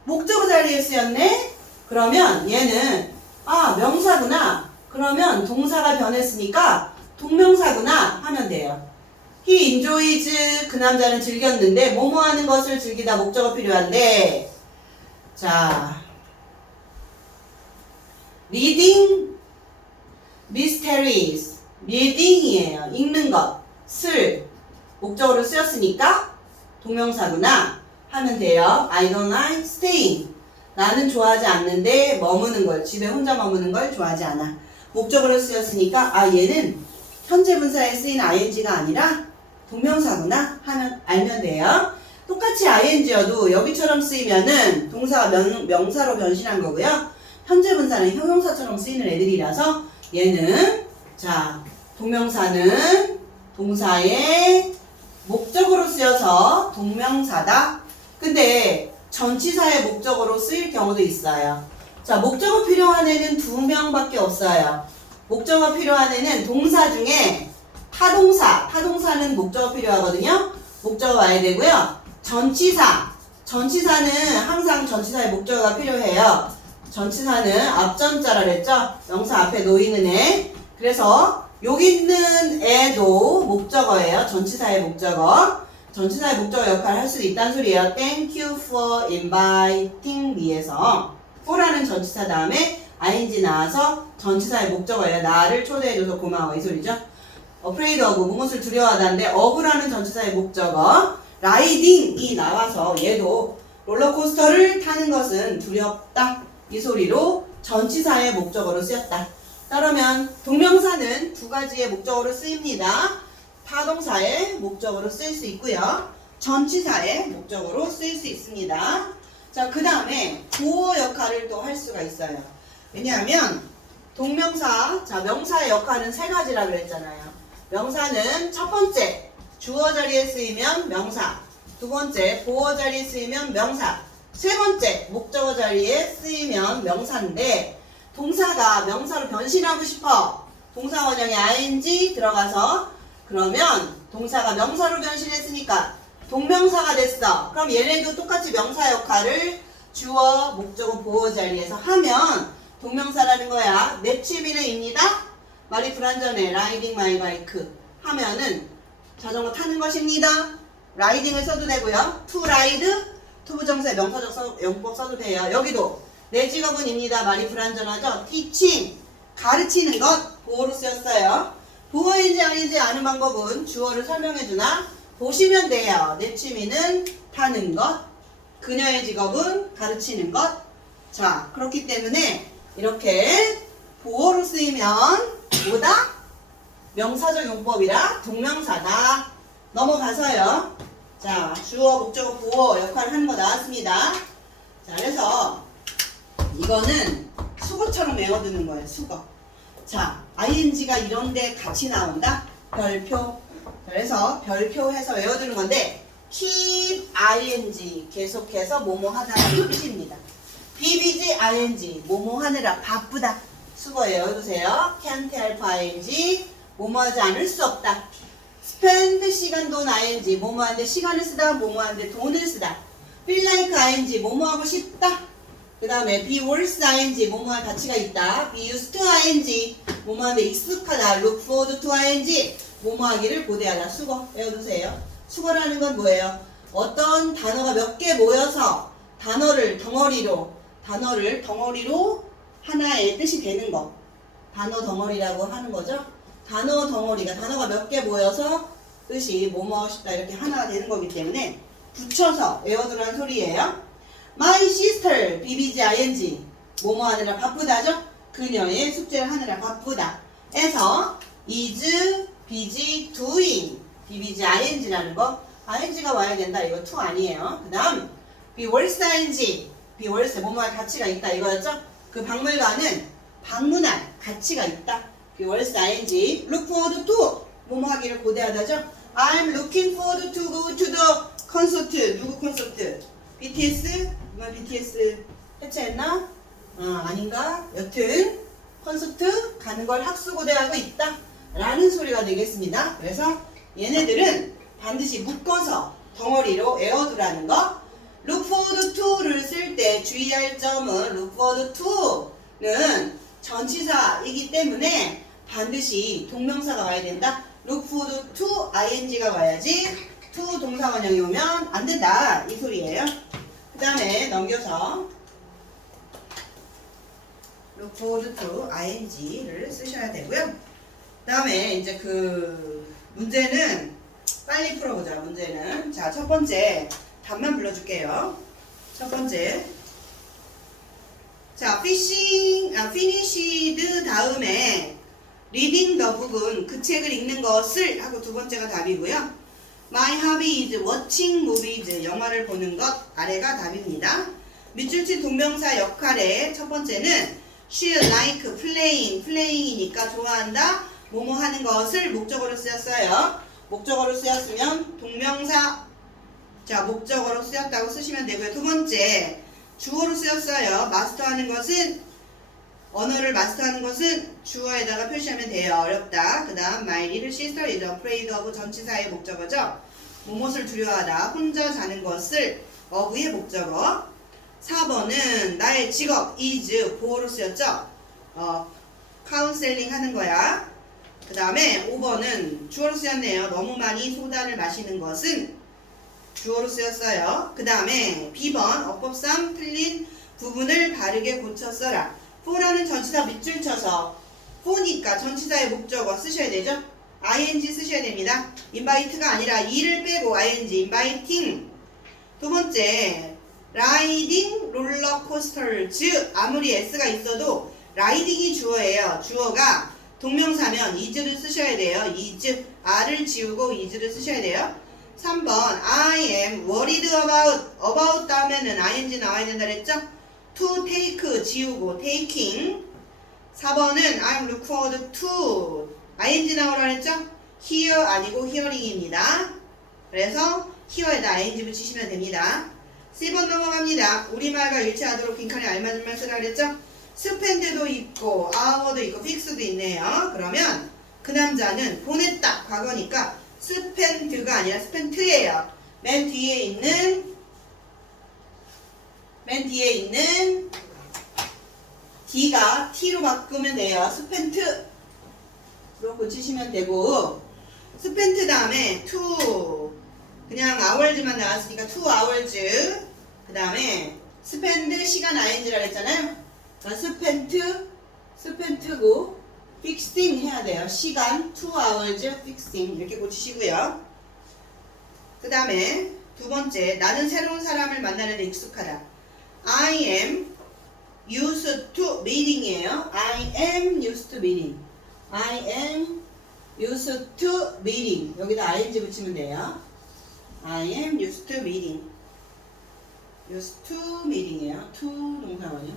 목적어 자리에 쓰였네? 그러면 얘는 명사구나. 그러면 동사가 변했으니까 동명사구나 하면 돼요. He enjoys 그 남자는 즐겼는데 뭐뭐 하는 것을 즐기다 목적어 필요한데 자 reading mysteries reading이에요. 읽는 것을 목적어로 쓰였으니까 동명사구나 하면 돼요. I don't like staying 나는 좋아하지 않는데 머무는 걸 집에 혼자 머무는 걸 좋아하지 않아. 목적어로 쓰였으니까 얘는 현재 분사에 쓰인 ing가 아니라 동명사구나 하면 알면 돼요. 똑같이 ing여도 여기처럼 쓰이면은 동사가 명사로 변신한 거고요. 현재 분사는 형용사처럼 쓰이는 애들이라서 얘는 자 동명사는 동사의 목적으로 쓰여서 동명사다. 근데 전치사의 목적어로 쓰일 경우도 있어요. 자, 목적어 필요한 애는 2명밖에 없어요. 목적어 필요한 애는 동사 중에 타동사는 목적어 필요하거든요. 목적어 와야 되고요. 전치사는 항상 전치사의 목적어가 필요해요. 전치사는 앞전자라 그랬죠? 명사 앞에 놓이는 애. 그래서 여기 있는 애도 목적어예요. 전치사의 목적어. 전치사의 목적어 역할을 할 수도 있다는 소리예요. Thank you for inviting me에서 for라는 전치사 다음에 ing 나와서 전치사의 목적어예요. 나를 초대해줘서 고마워 이 소리죠. afraid of 무엇을 두려워하다는데 of라는 전치사의 목적어 riding이 나와서 얘도 롤러코스터를 타는 것은 두렵다 이 소리로 전치사의 목적어로 쓰였다. 그러면 동명사는 두 가지의 목적어로 쓰입니다. 타동사의 목적어로 쓰일 수 있고요. 전치사의 목적어로 쓰일 수 있습니다. 자, 그 다음에 보어 역할을 또 할 수가 있어요. 왜냐하면 동명사, 자 명사의 역할은 세 가지라 그랬잖아요. 명사는 첫 번째 주어 자리에 쓰이면 명사, 두 번째 보어 자리에 쓰이면 명사, 세 번째 목적어 자리에 쓰이면 명사인데 동사가 명사로 변신하고 싶어. 동사 원형에 ing 들어가서 그러면 동사가 명사로 변신했으니까 동명사가 됐어. 그럼 얘네도 똑같이 명사 역할을 주어, 목적어, 보어 자리에서 하면 동명사라는 거야. 내 취미는 입니다. 말이 불완전해. riding my bike 하면은 자전거 타는 것입니다. riding을 써도 되고요. to ride 투부정사의 명사적 용법 써도 돼요. 여기도 내 직업은입니다. 말이 불완전하죠. teaching 가르치는 것 보어로 쓰였어요. 보어인지 아닌지 아는 방법은 주어를 설명해주나 보시면 돼요. 내 취미는 타는 것, 그녀의 직업은 가르치는 것. 자, 그렇기 때문에 이렇게 보어로 쓰이면 뭐다? 명사적 용법이라 동명사다. 넘어가서요. 자, 주어, 목적어, 보어 역할을 하는 거 나왔습니다. 자, 그래서 이거는 수거처럼 외워두는 거예요. 수거. 자, ing가 이런데 같이 나온다. 별표. 그래서 별표 해서 외워두는 건데 keep ing 계속해서 뭐뭐 하다라는 뜻입니다. bbg ing 뭐뭐 하느라 바쁘다. 수거 외워두세요. can't help ing 뭐뭐 하지 않을 수 없다. spend 시간 돈 ing 뭐뭐 하는데 시간을 쓰다 뭐뭐 하는데 돈을 쓰다. feel like ing 뭐뭐 하고 싶다. 그 다음에 be worth ing 뭐뭐 할 가치가 있다. be used to ing 뭐뭐 하는데 익숙하다. look forward to ing 뭐뭐 하기를 고대하다. 수거 외워두세요. 수거라는 건 뭐예요? 어떤 단어가 몇 개 모여서 단어를 덩어리로 하나의 뜻이 되는 거. 단어 덩어리라고 하는 거죠. 단어 덩어리가 단어가 몇 개 모여서 뜻이 뭐뭐 하고 싶다 이렇게 하나가 되는 거기 때문에 붙여서 외워두라는 소리예요. My sister bbg ing 뭐뭐 하느라 바쁘다죠. 그녀의 숙제를 하느라 바쁘다. 에서 is busy doing bbg ing라는 거 ing가 와야 된다. 이거 to 아니에요. 그 다음 be worth ing be worth 뭐뭐 할 가치가 있다 이거였죠. 그 박물관은 방문할 가치가 있다. be worth ing look forward to 뭐뭐 하기를 고대하다죠. I'm looking forward to go to the concert. 누구 콘서트? BTS? 정말 BTS 해체했나? 아닌가? 여튼 콘서트 가는 걸 학수고대하고 있다 라는 소리가 되겠습니다. 그래서 얘네들은 반드시 묶어서 덩어리로 외워두라는 거. look forward to를 쓸 때 주의할 점은 look forward to는 전치사이기 때문에 반드시 동명사가 와야 된다. look forward to ing가 와야지 to 동사 원형이 오면 안 된다 이 소리예요. 그 다음에 넘겨서 look forward to ing를 쓰셔야 되고요. 그 다음에 이제 그 문제는 빨리 풀어보자. 문제는 자, 첫 번째 답만 불러줄게요. 첫 번째 자, finished 다음에 reading the book은 그 책을 읽는 것을 하고 두 번째가 답이고요. My hobby is watching movies. 영화를 보는 것. 아래가 답입니다. 밑줄친 동명사 역할의 첫 번째는 she like playing. playing이니까 좋아한다. 뭐뭐 하는 것을 목적어로 쓰였어요. 목적어로 쓰였으면 동명사 자 목적어로 쓰였다고 쓰시면 되고요. 두 번째 주어로 쓰였어요. 마스터하는 것은 언어를 마스터하는 것은 주어에다가 표시하면 돼요. 어렵다. 그 다음 my little sister is afraid of 전치사의 목적어죠. 무엇을 두려워하다. 혼자 자는 것을 of의 목적어. 4번은 나의 직업 is 보어로 쓰였죠. 카운셀링 하는 거야. 그 다음에 5번은 주어로 쓰였네요. 너무 많이 소다를 마시는 것은 주어로 쓰였어요. 그 다음에 B번 어법상 틀린 부분을 바르게 고쳐 써라. for라는 전치사 밑줄 쳐서 for니까 전치사의 목적어 쓰셔야 되죠. ing 쓰셔야 됩니다. invite가 아니라 e를 빼고 ing inviting. 두 번째 riding rollercoasters. 아무리 s가 있어도 riding이 주어예요. 주어가 동명사면 is를 쓰셔야 돼요. is r을 지우고 is를 쓰셔야 돼요. 3번 I am worried about 다음에는 ing 나와야 된다 그랬죠. to take 지우고 taking. 4번은 I'm look forward to ing 나오라 했죠? hear 아니고 hearing입니다. 그래서 here에다 ing 붙이시면 됩니다. 4번 넘어갑니다. 우리말과 일치하도록 빈칸에 알맞은 말 쓰라 그랬죠? 스펜드도 있고 hour도 있고 픽스도 있네요. 그러면 그 남자는 보냈다. 과거니까 spent가 아니라 spent예요. 맨 뒤에 있는 D가 T로 바꾸면 돼요. spent로 고치시면 되고 spent 다음에 to 그냥 hours만 나왔으니까 2 hours 그 다음에 spend 시간 ing라 그랬잖아요. 그러니까 spent고 fixing 해야 돼요. 시간 2 hours fixing 이렇게 고치시고요. 그 다음에 두 번째 나는 새로운 사람을 만나는 데 익숙하다. I am used to meeting이에요. I am used to meeting. I am used to meeting. 여기다 ing 붙이면 돼요. I am used to meeting. used to meeting이에요. to 동사원이요.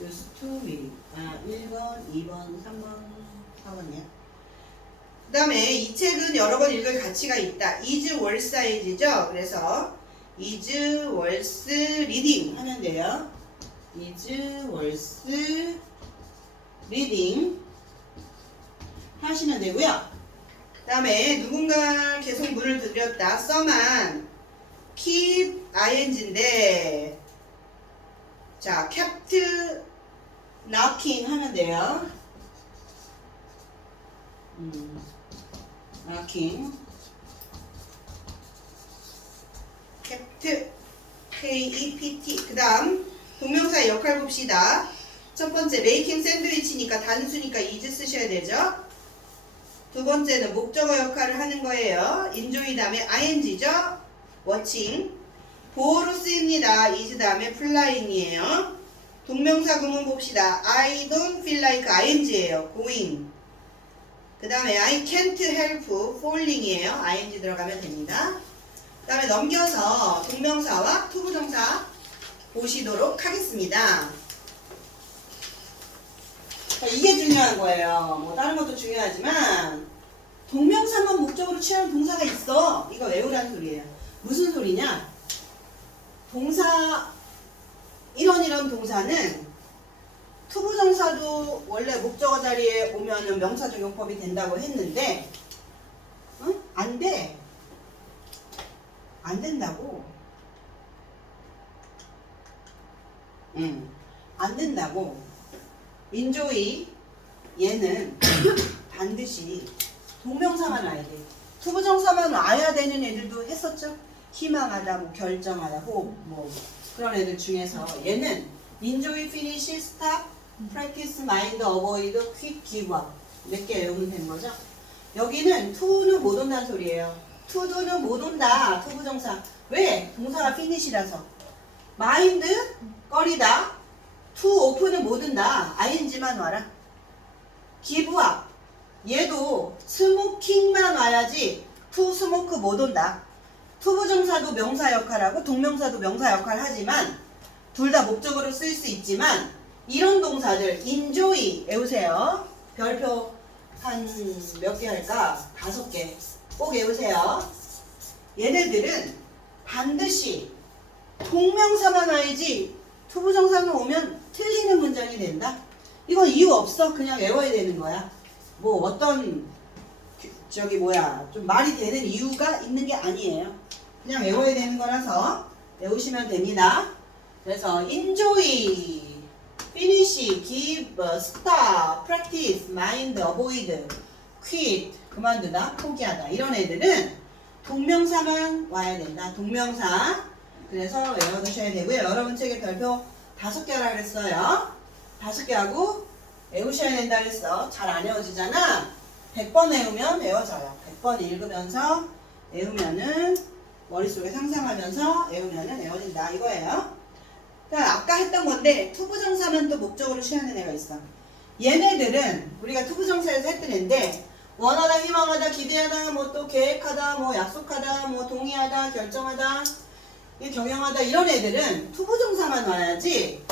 used to meeting. 1번, 2번, 3번, 4번이요. 그 다음에 이 책은 여러 번 읽을 가치가 있다. is worth size죠. 그래서 is worth reading 하면 돼요. is worth reading 하시면 되고요. 그 다음에 누군가 계속 문을 두드렸다. someone keep ing인데 자 kept knocking 하면 돼요. knocking kept K-E-P-T 그 다음 동명사의 역할 봅시다. 첫 번째 making 샌드위치니까 단수니까 is 쓰셔야 되죠. 두 번째는 목적어 역할을 하는 거예요. enjoy 다음에 ing죠. watching 보어로 쓰입니다. is 다음에 flying이에요. 동명사 구문 봅시다. I don't feel like ing예요. going 그 다음에 I can't help falling이에요. ing 들어가면 됩니다. 그 다음에 넘겨서 동명사와 투부정사 보시도록 하겠습니다. 이게 중요한 거예요. 뭐 다른 것도 중요하지만 동명사만 목적으로 취하는 동사가 있어. 이거 외우라는 소리예요. 무슨 소리냐? 동사 이런 동사는 투부정사도 원래 목적어 자리에 오면은 명사 적용법이 된다고 했는데 응? 안 돼. 안 된다고. 안 된다고. enjoy 얘는 반드시 동명사만 와야 돼. 투부정사만 와야 되는 애들도 했었죠. 희망하다, 뭐 결정하다, 호흡, 뭐 그런 애들 중에서 얘는 enjoy, finish, stop, practice, mind, avoid, quick, give up 몇 개 외우면 되는 거죠. 여기는 to는 못 온다는 소리예요. to는 못 온다. 투부정사. 왜? 동사가 finish라서. mind 꺼리다. to open은 못 온다. ing만 와라. give up 얘도 스모킹만 와야지 to smoke 못 온다. 투부정사도 명사 역할하고 동명사도 명사 역할 하지만 둘 다 목적으로 쓸 수 있지만 이런 동사들 enjoy 외우세요. 별표 한 몇 개 할까? 5개 꼭 외우세요. 얘네들은 반드시 동명사만 와야지 투부정사만 오면 틀리는 문장이 된다. 이건 이유 없어. 그냥 외워야 되는 거야. 뭐 어떤 좀 말이 되는 이유가 있는 게 아니에요. 그냥 외워야 되는 거라서 외우시면 됩니다. 그래서 enjoy, finish, give, stop, practice, mind, avoid, quit, 그만두다, 포기하다 이런 애들은 동명사만 와야 된다. 동명사. 그래서 외워두셔야 되고요. 여러분 책에 별표 5개 하라 그랬어요. 5개 하고 외우셔야 된다 그랬어. 잘 안 외워지잖아. 100번 외우면 외워져요. 100번 읽으면서 외우면은 머릿속에 상상하면서 외우면은 외워진다 이거예요. 그러니까 아까 했던 건데 투부정사만 또 목적으로 취하는 애가 있어. 얘네들은 우리가 투부정사에서 했던 애인데 원하다, 희망하다, 기대하다, 뭐 또 계획하다, 뭐 약속하다, 뭐 동의하다, 결정하다, 경영하다 이런 애들은 투부정사만 와야지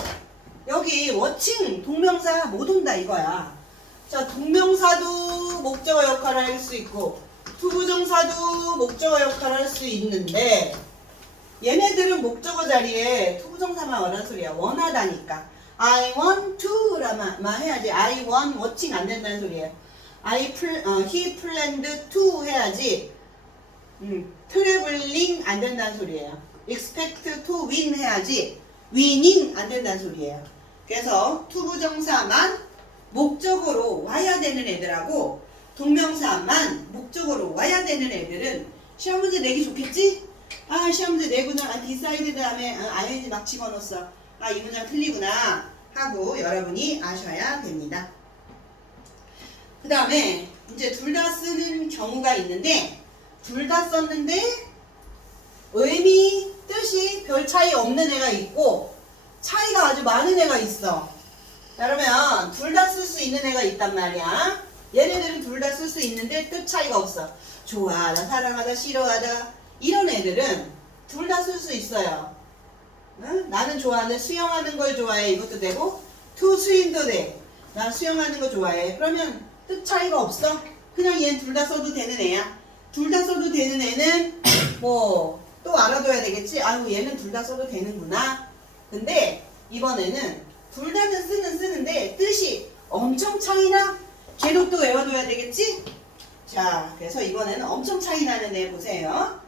여기 워칭 동명사 못 온다 이거야. 자, 동명사도 목적어 역할을 할 수 있고 투부정사도 목적어 역할을 할 수 있는데 얘네들은 목적어 자리에 투부정사만 원하는 소리야. 원하다니까. I want to라만 해야지. I want watching 안 된다는 소리예요. he planned to 해야지. traveling 안 된다는 소리예요. expect to win 해야지. winning 안 된다는 소리예요. 그래서 투부정사만 목적으로 와야 되는 애들하고 동명사만 목적으로 와야 되는 애들은 시험 문제 내기 좋겠지? 아 시험 문제 내구나. decide 다음에 ing 막 집어넣었어. 아 이 문장 틀리구나 하고 여러분이 아셔야 됩니다. 그 다음에 이제 둘 다 쓰는 경우가 있는데 둘 다 썼는데 의미, 뜻이 별 차이 없는 애가 있고 차이가 아주 많은 애가 있어. 그러면 둘 다 쓸 수 있는 애가 있단 말이야. 얘네들은 둘 다 쓸 수 있는데 뜻 차이가 없어. 좋아하다, 사랑하다, 싫어하다 이런 애들은 둘 다 쓸 수 있어요. 응? 나는 좋아하는 수영하는 걸 좋아해 이것도 되고 to swim도 돼. 난 수영하는 거 좋아해. 그러면 뜻 차이가 없어. 그냥 얘는 둘 다 써도 되는 애야. 둘 다 써도 되는 애는 뭐 또 알아둬야 되겠지. 아유 얘는 둘 다 써도 되는구나. 근데 이번에는 둘 다는 쓰는데 뜻이 엄청 차이나? 걔도 또 외워둬야 되겠지? 자 그래서 이번에는 엄청 차이 나는 애 보세요.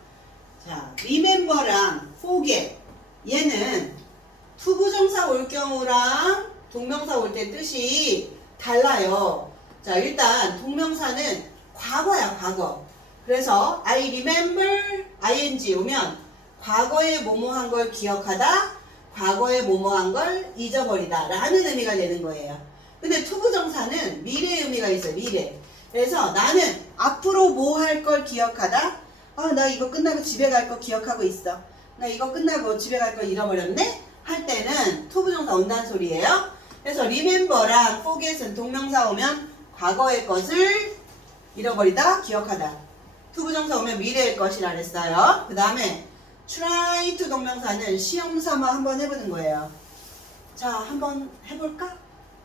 자 remember랑 forget 얘는 투부정사 올 경우랑 동명사 올 때 뜻이 달라요. 자 일단 동명사는 과거야 과거. 그래서 I remember ing 오면 과거에 뭐뭐한 걸 기억하다 과거에 뭐뭐한 걸 잊어버리다 라는 의미가 되는 거예요. 근데 투부정사는 미래의 의미가 있어요. 미래. 그래서 나는 앞으로 뭐 할 걸 기억하다. 나 이거 끝나고 집에 갈 거 기억하고 있어. 나 이거 끝나고 집에 갈 거 잃어버렸네? 할 때는 투부정사 온다는 소리예요. 그래서 remember랑 forget은 동명사 오면 과거의 것을 잃어버리다, 기억하다. 투부정사 오면 미래의 것이라 그랬어요. 그 다음에 try to 동명사는 시험 삼아 한번 해보는 거예요. 자, 한번 해볼까?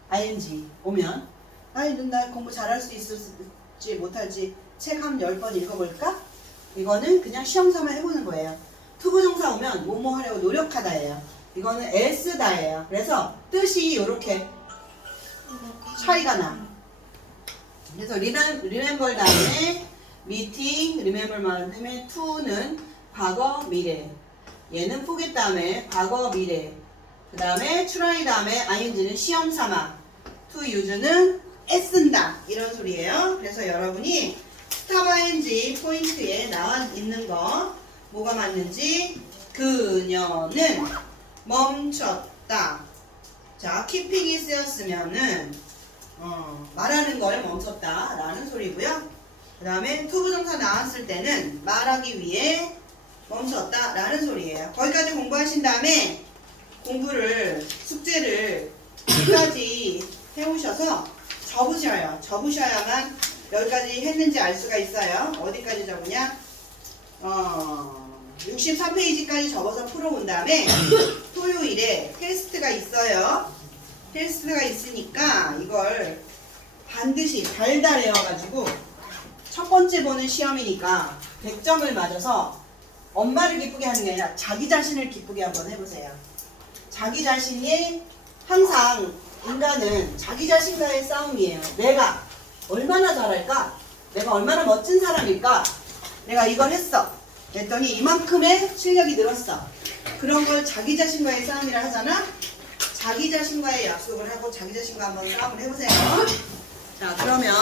ing 오면 나 공부 잘할 수 있을지 못할지 책 한 10번 읽어볼까? 이거는 그냥 시험 삼아 해보는 거예요. 투부정사 오면 뭐뭐 하려고 노력하다예요. 이거는 애쓰다예요. 그래서 뜻이 이렇게 차이가 나. 그래서 remember 다음에 meeting, remember 다음에 to는 과거, 미래. 얘는 forget 다음에 과거, 미래. 그 다음에 try 다음에 ing는 시험 삼아. to use는 애쓴다. 이런 소리예요. 그래서 여러분이 stop ing 포인트에 나와 있는 거 뭐가 맞는지 그녀는 멈췄다. 자, keeping이 쓰였으면은 말하는 걸 멈췄다 라는 소리고요. 그 다음에 투부정사 나왔을 때는 말하기 위해 멈췄다 라는 소리예요. 거기까지 공부하신 다음에 숙제를 끝까지 해오셔서 접으셔요. 접으셔야만 여기까지 했는지 알 수가 있어요. 어디까지 접으냐? 63페이지까지 접어서 풀어온 다음에 토요일에 테스트가 있어요. 테스트가 있으니까 이걸 반드시 달달해가지고 첫 번째 보는 시험이니까 100점을 맞아서 엄마를 기쁘게 하는 게 아니라 자기 자신을 기쁘게 한번 해보세요. 자기 자신이 항상 인간은 자기 자신과의 싸움이에요. 내가 얼마나 잘할까? 내가 얼마나 멋진 사람일까? 내가 이걸 했어. 그랬더니 이만큼의 실력이 늘었어. 그런 걸 자기 자신과의 싸움이라 하잖아? 자기 자신과의 약속을 하고 자기 자신과 한번 싸움을 해보세요. 자, 그러면